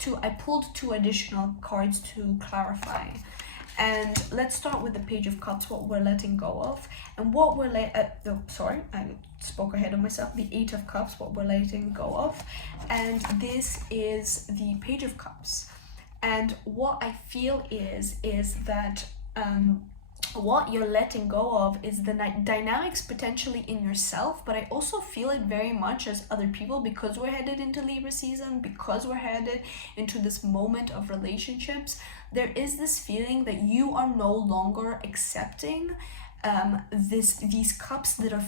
two additional cards to clarify. And let's start with the Page of Cups, what we're letting go of, and what we're sorry, I spoke ahead of myself. The Eight of Cups, what we're letting go of, and this is the Page of Cups. And what I feel is that what you're letting go of is the dynamics potentially in yourself, but I also feel it very much as other people, because we're headed into Libra season, because we're headed into this moment of relationships. There is this feeling that you are no longer accepting these cups that are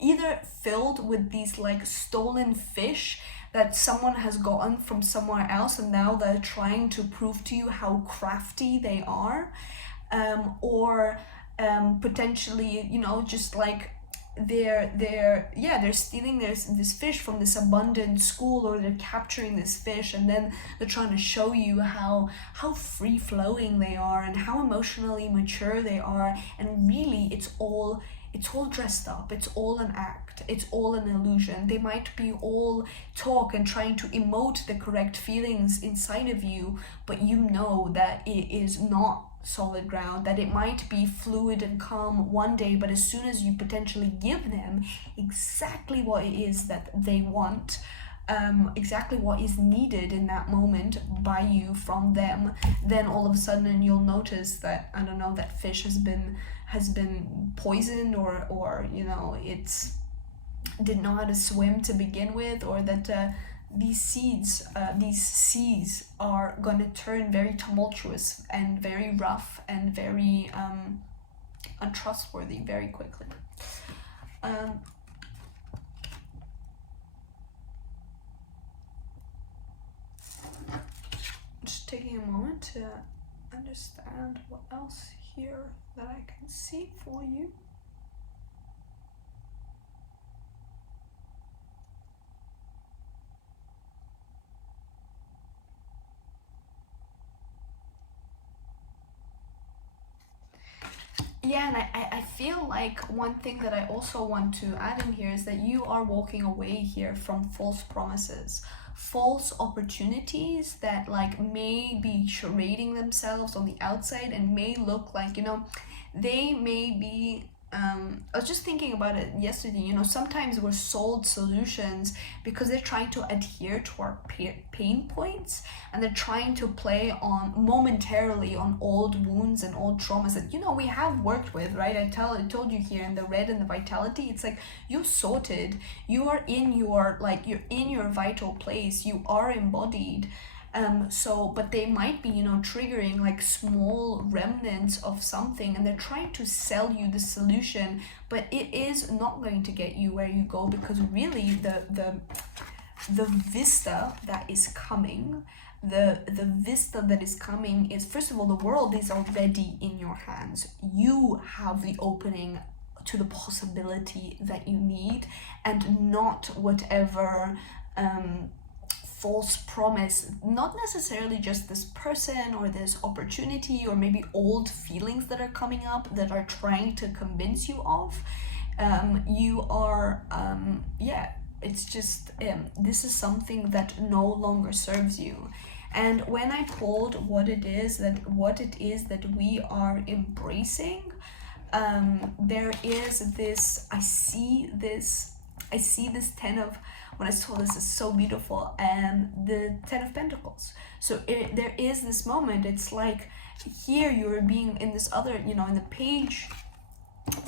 either filled with these like stolen fish that someone has gotten from somewhere else, and now they're trying to prove to you how crafty they are. Or potentially, you know, just like they're stealing this fish from this abundant school, or they're capturing this fish and then they're trying to show you how free-flowing they are and how emotionally mature they are. And really it's all dressed up, it's all an act, it's all an illusion. They might be all talk and trying to emote the correct feelings inside of you, but you know that it is not solid ground, that it might be fluid and calm one day, but as soon as you potentially give them exactly what it is that they want, exactly what is needed in that moment by you from them, then all of a sudden you'll notice that, I don't know, that fish has been poisoned, or you know, it's didn't know how to swim to begin with, or that these seas are going to turn very tumultuous and very rough and very untrustworthy very quickly. Just taking a moment to understand what else here that I can see for you. Yeah, and I feel like one thing that I also want to add in here is that you are walking away here from false promises, false opportunities that like may be charading themselves on the outside and may look like, you know, they may be I was just thinking about it yesterday, you know, sometimes we're sold solutions because they're trying to adhere to our pain points, and they're trying to play on momentarily on old wounds and old traumas that, you know, we have worked with, right? I told you here in the red and the vitality, it's like you're sorted, you are in your, like, you're in your vital place, you are embodied. But they might be, you know, triggering like small remnants of something, and they're trying to sell you the solution, but it is not going to get you where you go, because really the vista that is coming, the vista that is coming is, first of all, the world is already in your hands. You have the opening to the possibility that you need, and not whatever false promise, not necessarily just this person or this opportunity, or maybe old feelings that are coming up that are trying to convince you of. You are it's just this is something that no longer serves you. And when I pulled what it is that we are embracing, there is this, I see this Ten of, when I saw this, is so beautiful, and the Ten of Pentacles. So there is this moment, it's like here you're being in this other, you know, in the Page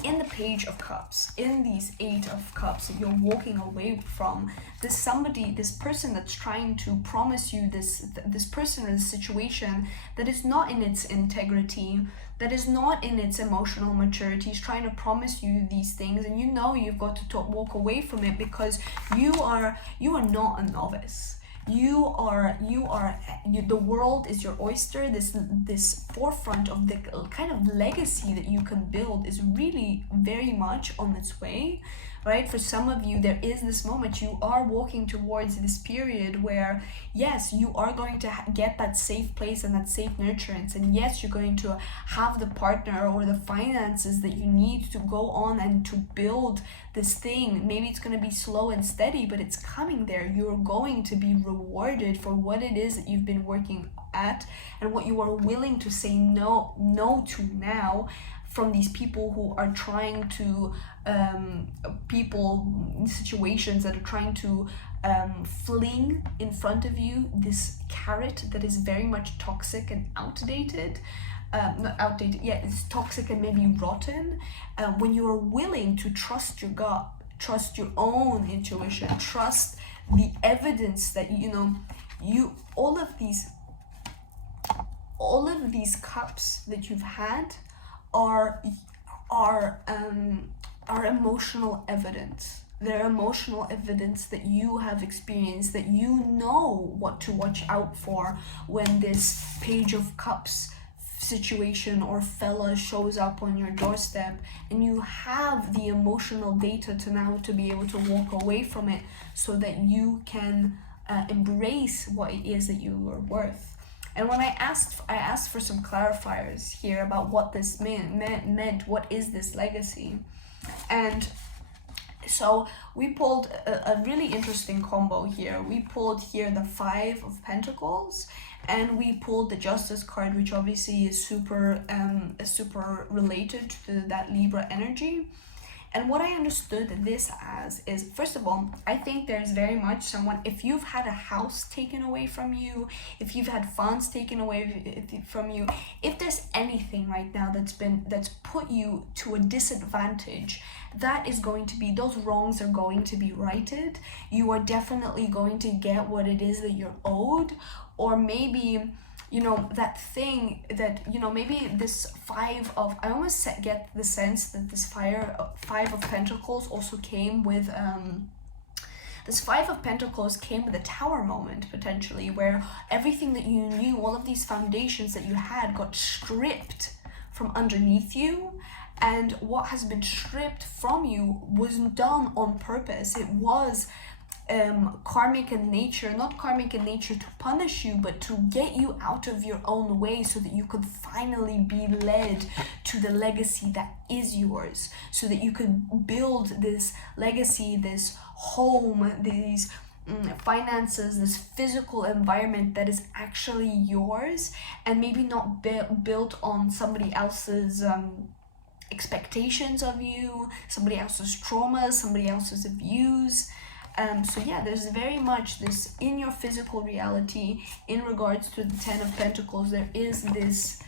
in the Page of Cups, in these 8 of Cups that you're walking away from, there's somebody, this person that's trying to promise you this person or this situation that is not in its integrity, that is not in its emotional maturity, is trying to promise you these things, and you know you've got to walk away from it, because you are not a novice. The world is your oyster. This forefront of the kind of legacy that you can build is really very much on its way, right? For some of you, there is this moment, you are walking towards this period where, yes, you are going to get that safe place and that safe nurturance, and yes, you're going to have the partner or the finances that you need to go on and to build this thing. Maybe it's going to be slow and steady, but it's coming there. You're going to be rewarded for what it is that you've been working at, and what you are willing to say no to now, from these people who are trying to situations that are trying to fling in front of you this carrot that is very much toxic and outdated. Not outdated, yeah, it's toxic and maybe rotten. When you are willing to trust your gut, trust your own intuition, trust the evidence that all of these cups that you've had are emotional evidence. They're emotional evidence that you have experienced, that you know what to watch out for when this Page of Cups situation or fella shows up on your doorstep, and you have the emotional data to now to be able to walk away from it, so that you can embrace what it is that you are worth. And when I asked for some clarifiers here about what this meant, what is this legacy? And so we pulled a really interesting combo here. We pulled here the 5 of Pentacles, and we pulled the Justice card, which obviously is super related to that Libra energy. And what I understood this as is, first of all, I think there's very much someone, if you've had a house taken away from you, if you've had funds taken away from you, if there's anything right now that's put you to a disadvantage, that is going to be, those wrongs are going to be righted. You are definitely going to get what it is that you're owed, or maybe that thing that, maybe this 5 of, I almost get the sense that this 5 of Pentacles also came with, this 5 of Pentacles came with a Tower moment, potentially, where everything that you knew, all of these foundations that you had, got stripped from underneath you. And what has been stripped from you was done on purpose. It was karmic in nature, not karmic in nature to punish you, but to get you out of your own way, so that you could finally be led to the legacy that is yours, so that you could build this legacy, this home, these finances, this physical environment that is actually yours, and maybe not built on somebody else's expectations of you, somebody else's traumas, somebody else's abuse. So yeah, there's very much this in your physical reality in regards to the 10 of Pentacles. There is this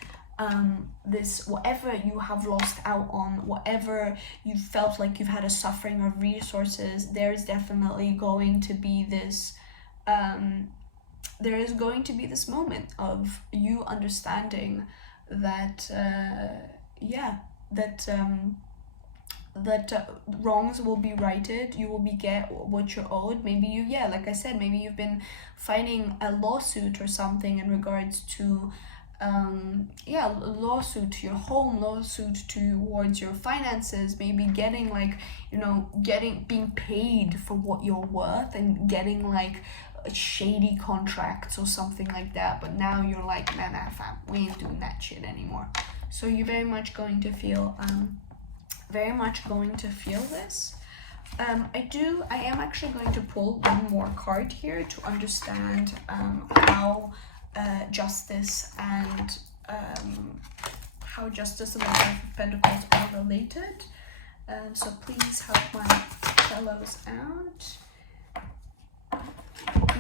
whatever you have lost out on, whatever you felt like you've had a suffering of resources, there is definitely going to be this there is going to be this moment of you understanding that that wrongs will be righted. You will get what you're owed. Maybe like I said, maybe you've been fighting a lawsuit or something in regards to lawsuit to your home, lawsuit towards your finances, maybe getting being paid for what you're worth, and getting like shady contracts or something like that. But now you're like, nah fam, we ain't doing that shit anymore. So you're very much going to feel this. I am actually going to pull one more card here to understand how justice and the 5 of Pentacles are related. So please help my fellows out.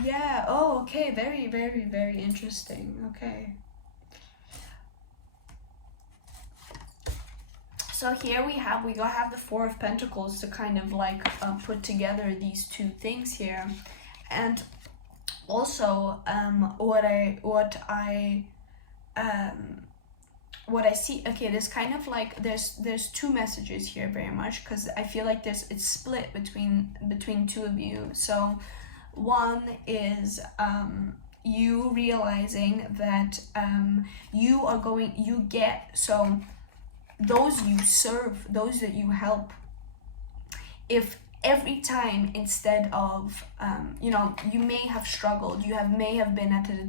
Yeah, oh, okay, very, very, very interesting. Okay. So here we gotta have the Four of Pentacles to kind of like put together these two things here. And also what I see, okay, there's kind of like there's two messages here very much, because I feel like it's split between two of you. So one is you realizing that so those you serve, those that you help, if every time, instead of you may have struggled, may have been at a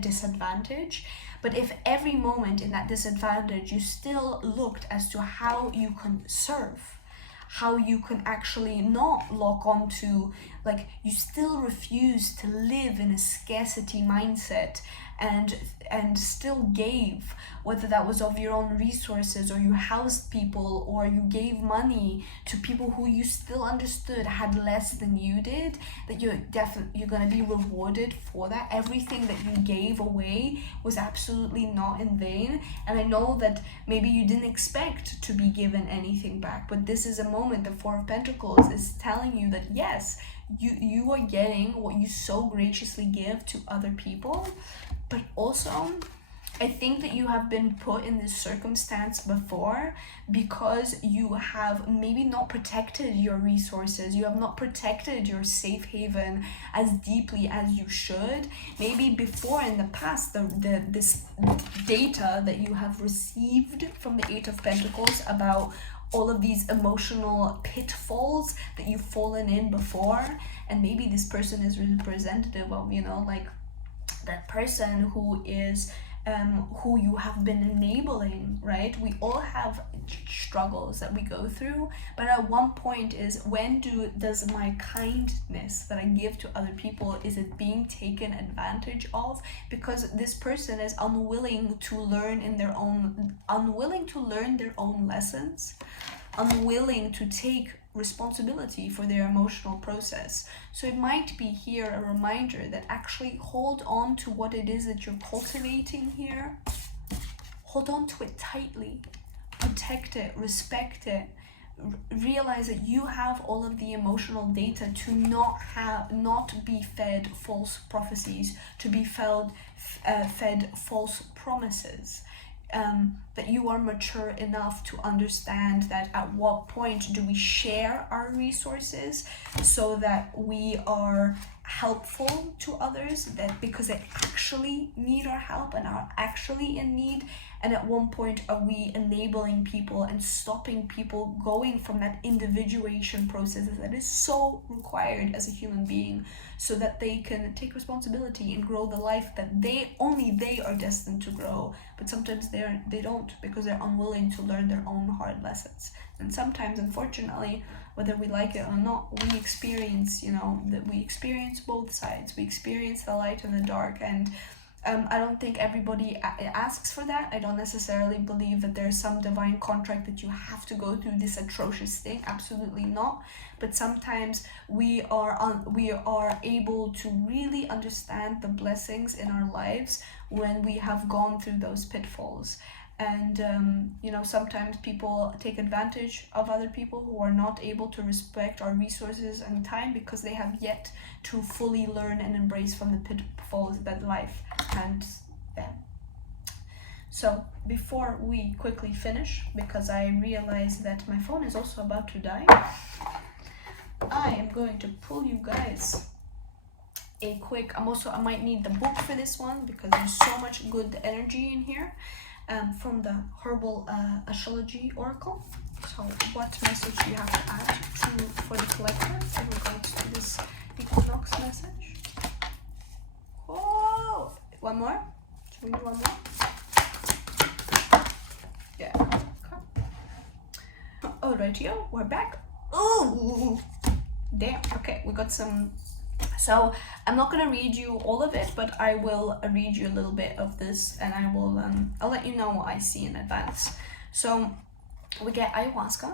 disadvantage, but if every moment in that disadvantage you still looked as to how you can serve, how you can actually not lock on to, like, you still refuse to live in a scarcity mindset, and still gave, whether that was of your own resources, or you housed people, or you gave money to people who you still understood had less than you did, that you're gonna be rewarded for that. Everything that you gave away was absolutely not in vain. And I know that maybe you didn't expect to be given anything back, but this is a moment, the Four of Pentacles is telling you that yes, you are getting what you so graciously give to other people. But also, I think that you have been put in this circumstance before because you have maybe not protected your resources. You have not protected your safe haven as deeply as you should. Maybe before in the past, this data that you have received from the Eight of Pentacles about all of these emotional pitfalls that you've fallen in before, and maybe this person is representative of, like, that person who is who you have been enabling, right? We all have struggles that we go through, but at one point is, when does my kindness that I give to other people, is it being taken advantage of? Because this person is unwilling to learn their own lessons, unwilling to take responsibility for their emotional process. So it might be here a reminder that actually hold on to what it is that you're cultivating here. Hold on to it tightly, protect it, respect it. Realize that you have all of the emotional data to not be fed false prophecies, to be fed false promises. That you are mature enough to understand that at what point do we share our resources so that we are helpful to others, that because they actually need our help and are actually in need, and at one point are we enabling people and stopping people going from that individuation process that is so required as a human being, so that they can take responsibility and grow the life that they are destined to grow. But sometimes they don't, because they're unwilling to learn their own hard lessons. And sometimes, unfortunately, whether we like it or not, we experience both sides. We experience the light and the dark, and I don't think everybody asks for that. I don't necessarily believe that there's some divine contract that you have to go through this atrocious thing. Absolutely not. But sometimes we are able to really understand the blessings in our lives when we have gone through those pitfalls. And sometimes people take advantage of other people who are not able to respect our resources and time, because they have yet to fully learn and embrace from the pitfalls that life hands them. So before we quickly finish, because I realize that my phone is also about to die, I am going to pull you guys a quick, I might need the book for this one because there's so much good energy in here. From the Herbal Astrology Oracle. So what message do you have to add for the collector in regards to this Equinox message? Oh, one more? Should we do one more? Yeah. Okay. Alrighty, we're back. Oh, damn. Okay, we got some. So I'm not gonna read you all of it, but I will read you a little bit of this, and I will I'll let you know what I see in advance. So we get ayahuasca,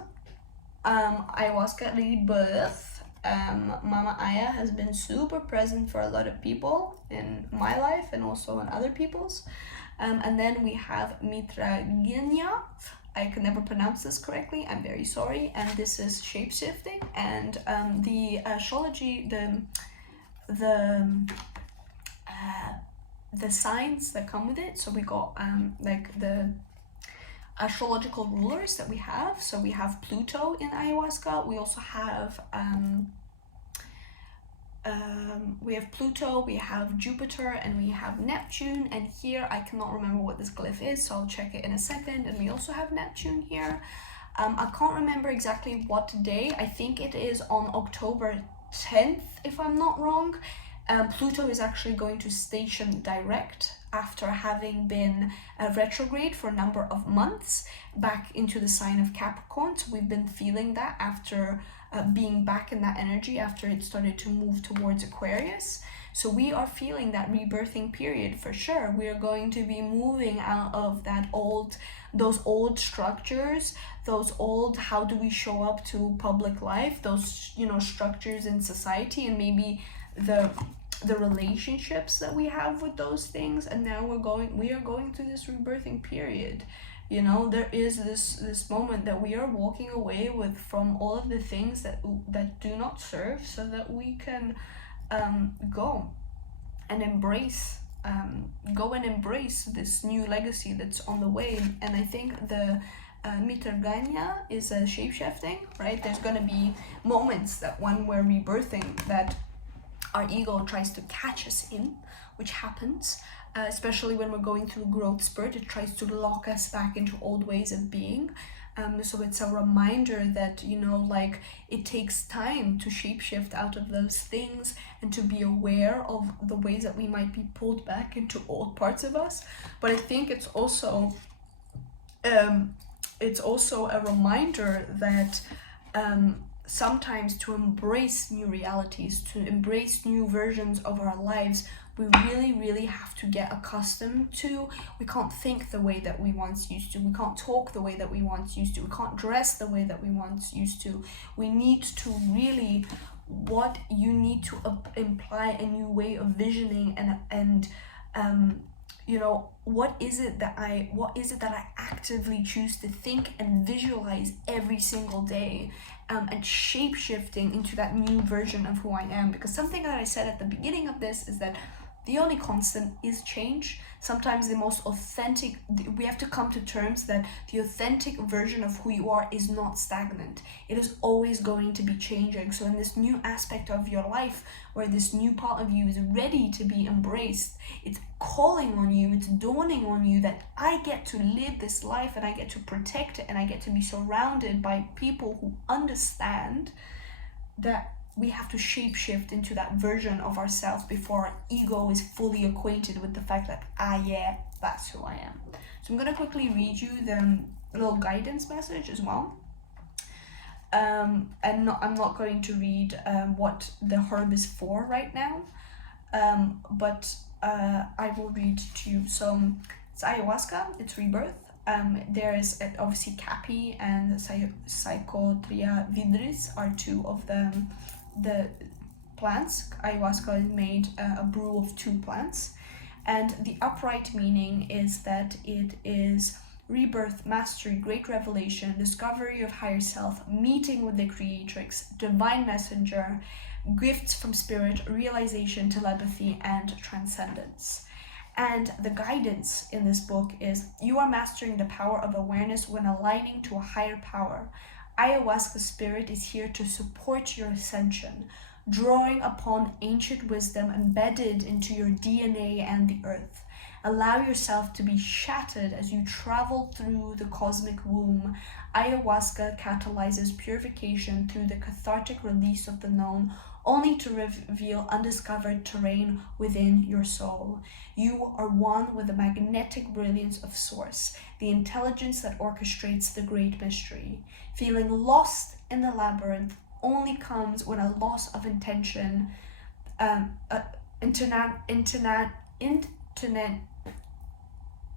ayahuasca rebirth, Mama Aya has been super present for a lot of people in my life and also in other people's. And then we have Mitraginya. I could never pronounce this correctly, I'm very sorry. And this is shapeshifting, and the astrology, the signs that come with it. So we got like the astrological rulers that we have. So we have Pluto in ayahuasca. We also have Pluto, we have Jupiter, and we have Neptune. And here I cannot remember what this glyph is, so I'll check it in a second. And we also have Neptune here. I can't remember exactly what day. I think it is on October 10th, if I'm not wrong. Pluto is actually going to station direct after having been retrograde for a number of months back into the sign of Capricorn. So we've been feeling that after being back in that energy after it started to move towards Aquarius. So we are feeling that rebirthing period for sure. We are going to be moving out of those old structures, those old, how do we show up to public life, those, you know, structures in society, and maybe the relationships that we have with those things. And now we are going through this rebirthing period. You know, there is this moment that we are walking away from all of the things that do not serve, so that we can go and embrace this new legacy that's on the way. And I think the Mitarganya is a shapeshifting, right? There's gonna be moments that when we're rebirthing that our ego tries to catch us in, which happens, especially when we're going through growth spurt. It tries to lock us back into old ways of being. So it's a reminder that, you know, like, it takes time to shapeshift out of those things and to be aware of the ways that we might be pulled back into old parts of us. But I think it's also a reminder that sometimes to embrace new realities, to embrace new versions of our lives, we really have to get accustomed to. We can't think the way that we once used to. We can't talk the way that we once used to. We can't dress the way that we once used to. We need to really, you need to imply a new way of visioning and you know, what is it that I actively choose to think and visualize every single day, and shape-shifting into that new version of who I am. Because something that I said at the beginning of this is that the only constant is change. Sometimes the most authentic, we have to come to terms that the authentic version of who you are is not stagnant. It is always going to be changing. So in this new aspect of your life, where this new part of you is ready to be embraced, it's calling on you, it's dawning on you that I get to live this life and I get to protect it, and I get to be surrounded by people who understand that we have to shapeshift into that version of ourselves before our ego is fully acquainted with the fact that, yeah, that's who I am. So I'm going to quickly read you the little guidance message as well. I'm not going to read what the herb is for right now, but I will read to you. So it's ayahuasca, it's rebirth. There is obviously Capi and Psychotria vidris are two of the plants. Ayahuasca is made a brew of two plants, and the upright meaning is that it is rebirth, mastery, great revelation, discovery of higher self, meeting with the creatrix, divine messenger, gifts from spirit, realization, telepathy, and transcendence. And the guidance in this book is: you are mastering the power of awareness when aligning to a higher power. Ayahuasca spirit is here to support your ascension, drawing upon ancient wisdom embedded into your DNA and the earth. Allow yourself to be shattered as you travel through the cosmic womb. Ayahuasca catalyzes purification through the cathartic release of the known, only to reveal undiscovered terrain within your soul. You are one with the magnetic brilliance of Source, the intelligence that orchestrates the great mystery. Feeling lost in the labyrinth only comes when a loss of intention,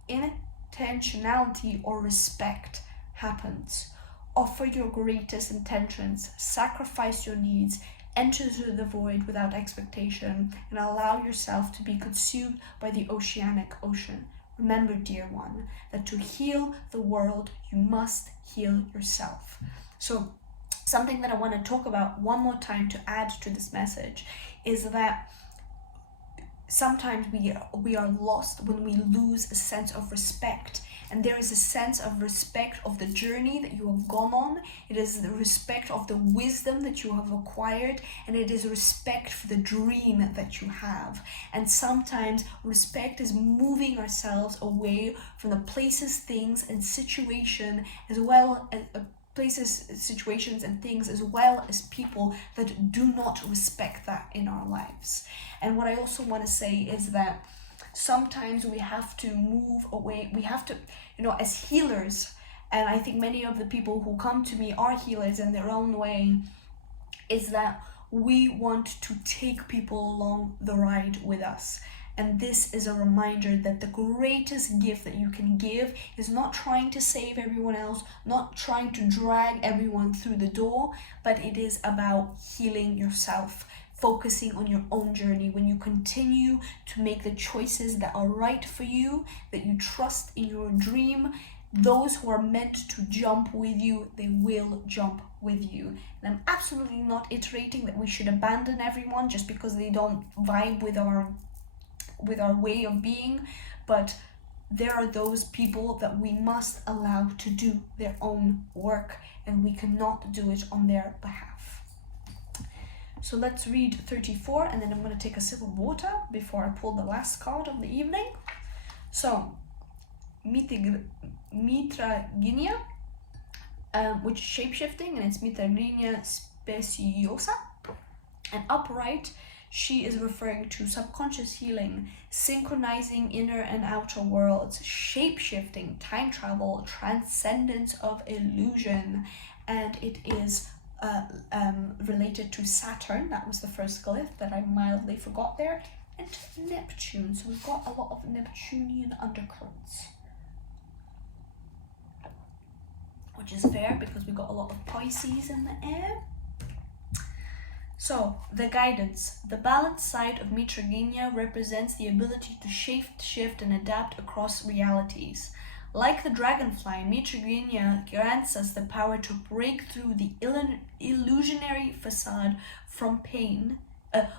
intentionality or respect happens. Offer your greatest intentions, sacrifice your needs, Enter through the void without expectation and allow yourself to be consumed by the oceanic ocean. Remember, dear one, that to heal the world, you must heal yourself. So something that I want to talk about one more time to add to this message is that sometimes we are lost when we lose a sense of respect. And there is a sense of respect of the journey that you have gone on. It is the respect of the wisdom that you have acquired, and it is respect for the dream that you have. And sometimes respect is moving ourselves away from the places, things, and situation, as well as places, situations, and things, as well as people that do not respect that in our lives. And what I also want to say is that sometimes we have to move away. We have to, as healers, and I think many of the people who come to me are healers in their own way, is that we want to take people along the ride with us. And this is a reminder that the greatest gift that you can give is not trying to save everyone else, not trying to drag everyone through the door, but it is about healing yourself, focusing on your own journey. When you continue to make the choices that are right for you, that you trust in your dream, those who are meant to jump with you, they will jump with you. And I'm absolutely not iterating that we should abandon everyone just because they don't vibe with our way of being, but there are those people that we must allow to do their own work, and we cannot do it on their behalf. So let's read 34, and then I'm going to take a sip of water before I pull the last card of the evening. So, Mitragynia, which is shapeshifting, and it's Mitragynia speciosa. And upright, she is referring to subconscious healing, synchronizing inner and outer worlds, shapeshifting, time travel, transcendence of illusion, and it is related to Saturn. That was the first glyph that I mildly forgot there, and Neptune. So we've got a lot of Neptunian undercurrents, which is fair because we've got a lot of Pisces in the air. So, the guidance. The balanced side of Mitragynia represents the ability to shift and adapt across realities. Like the dragonfly, Mitragynia grants us the power to break through the illusionary facade from pain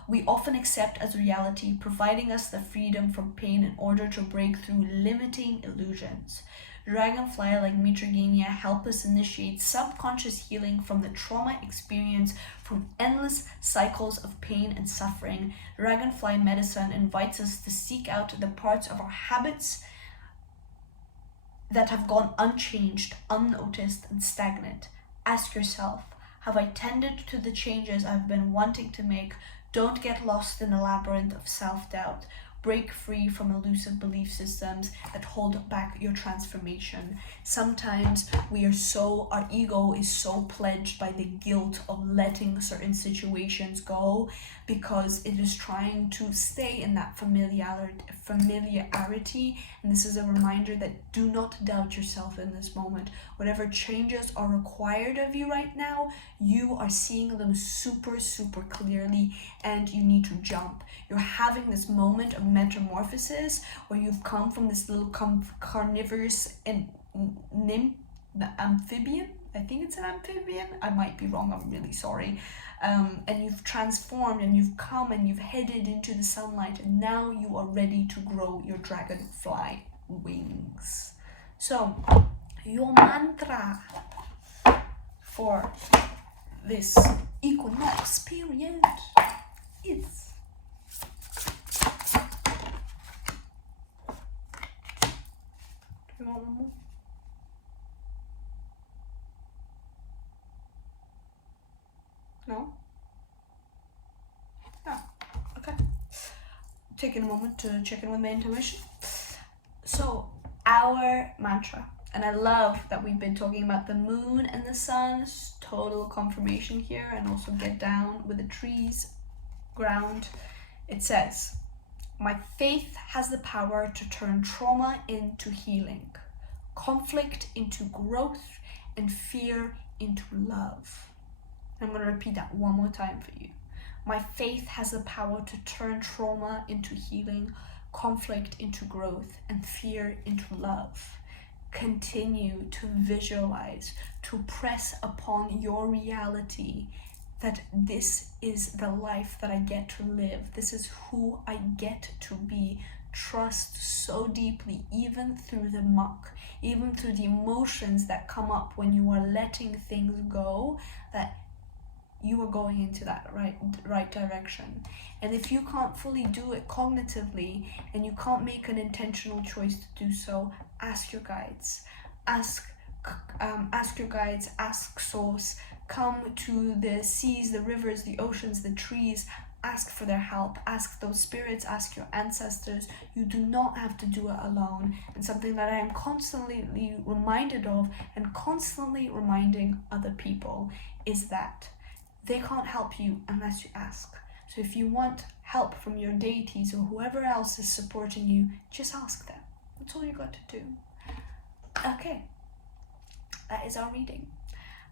we often accept as reality, providing us the freedom from pain in order to break through limiting illusions. Dragonfly, like Mitragynia, help us initiate subconscious healing from the trauma experience from endless cycles of pain and suffering. Dragonfly medicine invites us to seek out the parts of our habits that have gone unchanged, unnoticed, and stagnant. Ask yourself, have I tended to the changes I've been wanting to make? Don't get lost in a labyrinth of self-doubt. Break free from elusive belief systems that hold back your transformation. Sometimes our ego is so pledged by the guilt of letting certain situations go because it is trying to stay in that familiarity. And this is a reminder that do not doubt yourself in this moment. Whatever changes are required of you right now, you are seeing them super, super clearly, and you need to jump. You're having this moment of metamorphosis where you've come from this little carnivorous and amphibian. I think it's an amphibian. I might be wrong. I'm really sorry. And you've transformed and you've come and you've headed into the sunlight, and now you are ready to grow your dragonfly wings. So, your mantra for this equinox period is No? Yeah, okay. Taking a moment to check in with my intuition. So, our mantra, and I love that we've been talking about the moon and the sun's total confirmation here, and also get down with the trees, ground. It says, my faith has the power to turn trauma into healing, conflict into growth, and fear into love. I'm going to repeat that one more time for you. My faith has the power to turn trauma into healing, conflict into growth, and fear into love. Continue to visualize, to press upon your reality that this is the life that I get to live. This is who I get to be. Trust so deeply, even through the muck, even through the emotions that come up when you are letting things go, that you are going into that right direction. And if you can't fully do it cognitively and you can't make an intentional choice to do so, ask your guides. Ask your guides, ask source, come to the seas, the rivers, the oceans, the trees, ask for their help, ask those spirits, ask your ancestors. You do not have to do it alone. And something that I am constantly reminded of and constantly reminding other people is that they can't help you unless you ask. So if you want help from your deities or whoever else is supporting you, just ask them. That's all you got to do. Okay, that is our reading.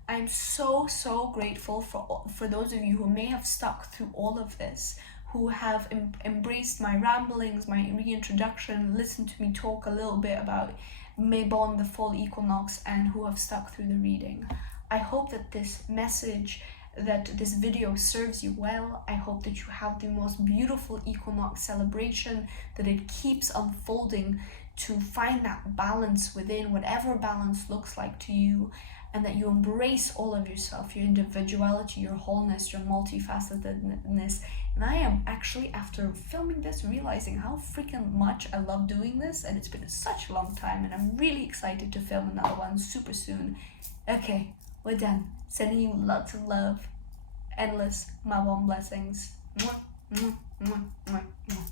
I'm so grateful for those of you who may have stuck through all of this, who have embraced my ramblings, my reintroduction, listened to me talk a little bit about Mabon, the fall equinox, and who have stuck through the reading. I hope that this message, that this video serves you well. I hope that you have the most beautiful equinox celebration, that it keeps unfolding to find that balance within, whatever balance looks like to you, and that you embrace all of yourself, your individuality, your wholeness, your multifacetedness. And I am actually, after filming this, realizing how freaking much I love doing this, and it's been such a long time, and I'm really excited to film another one super soon. Okay, we're done. Sending you lots of love, endless Mabon blessings. Mwah, mwah, mwah, mwah, mwah.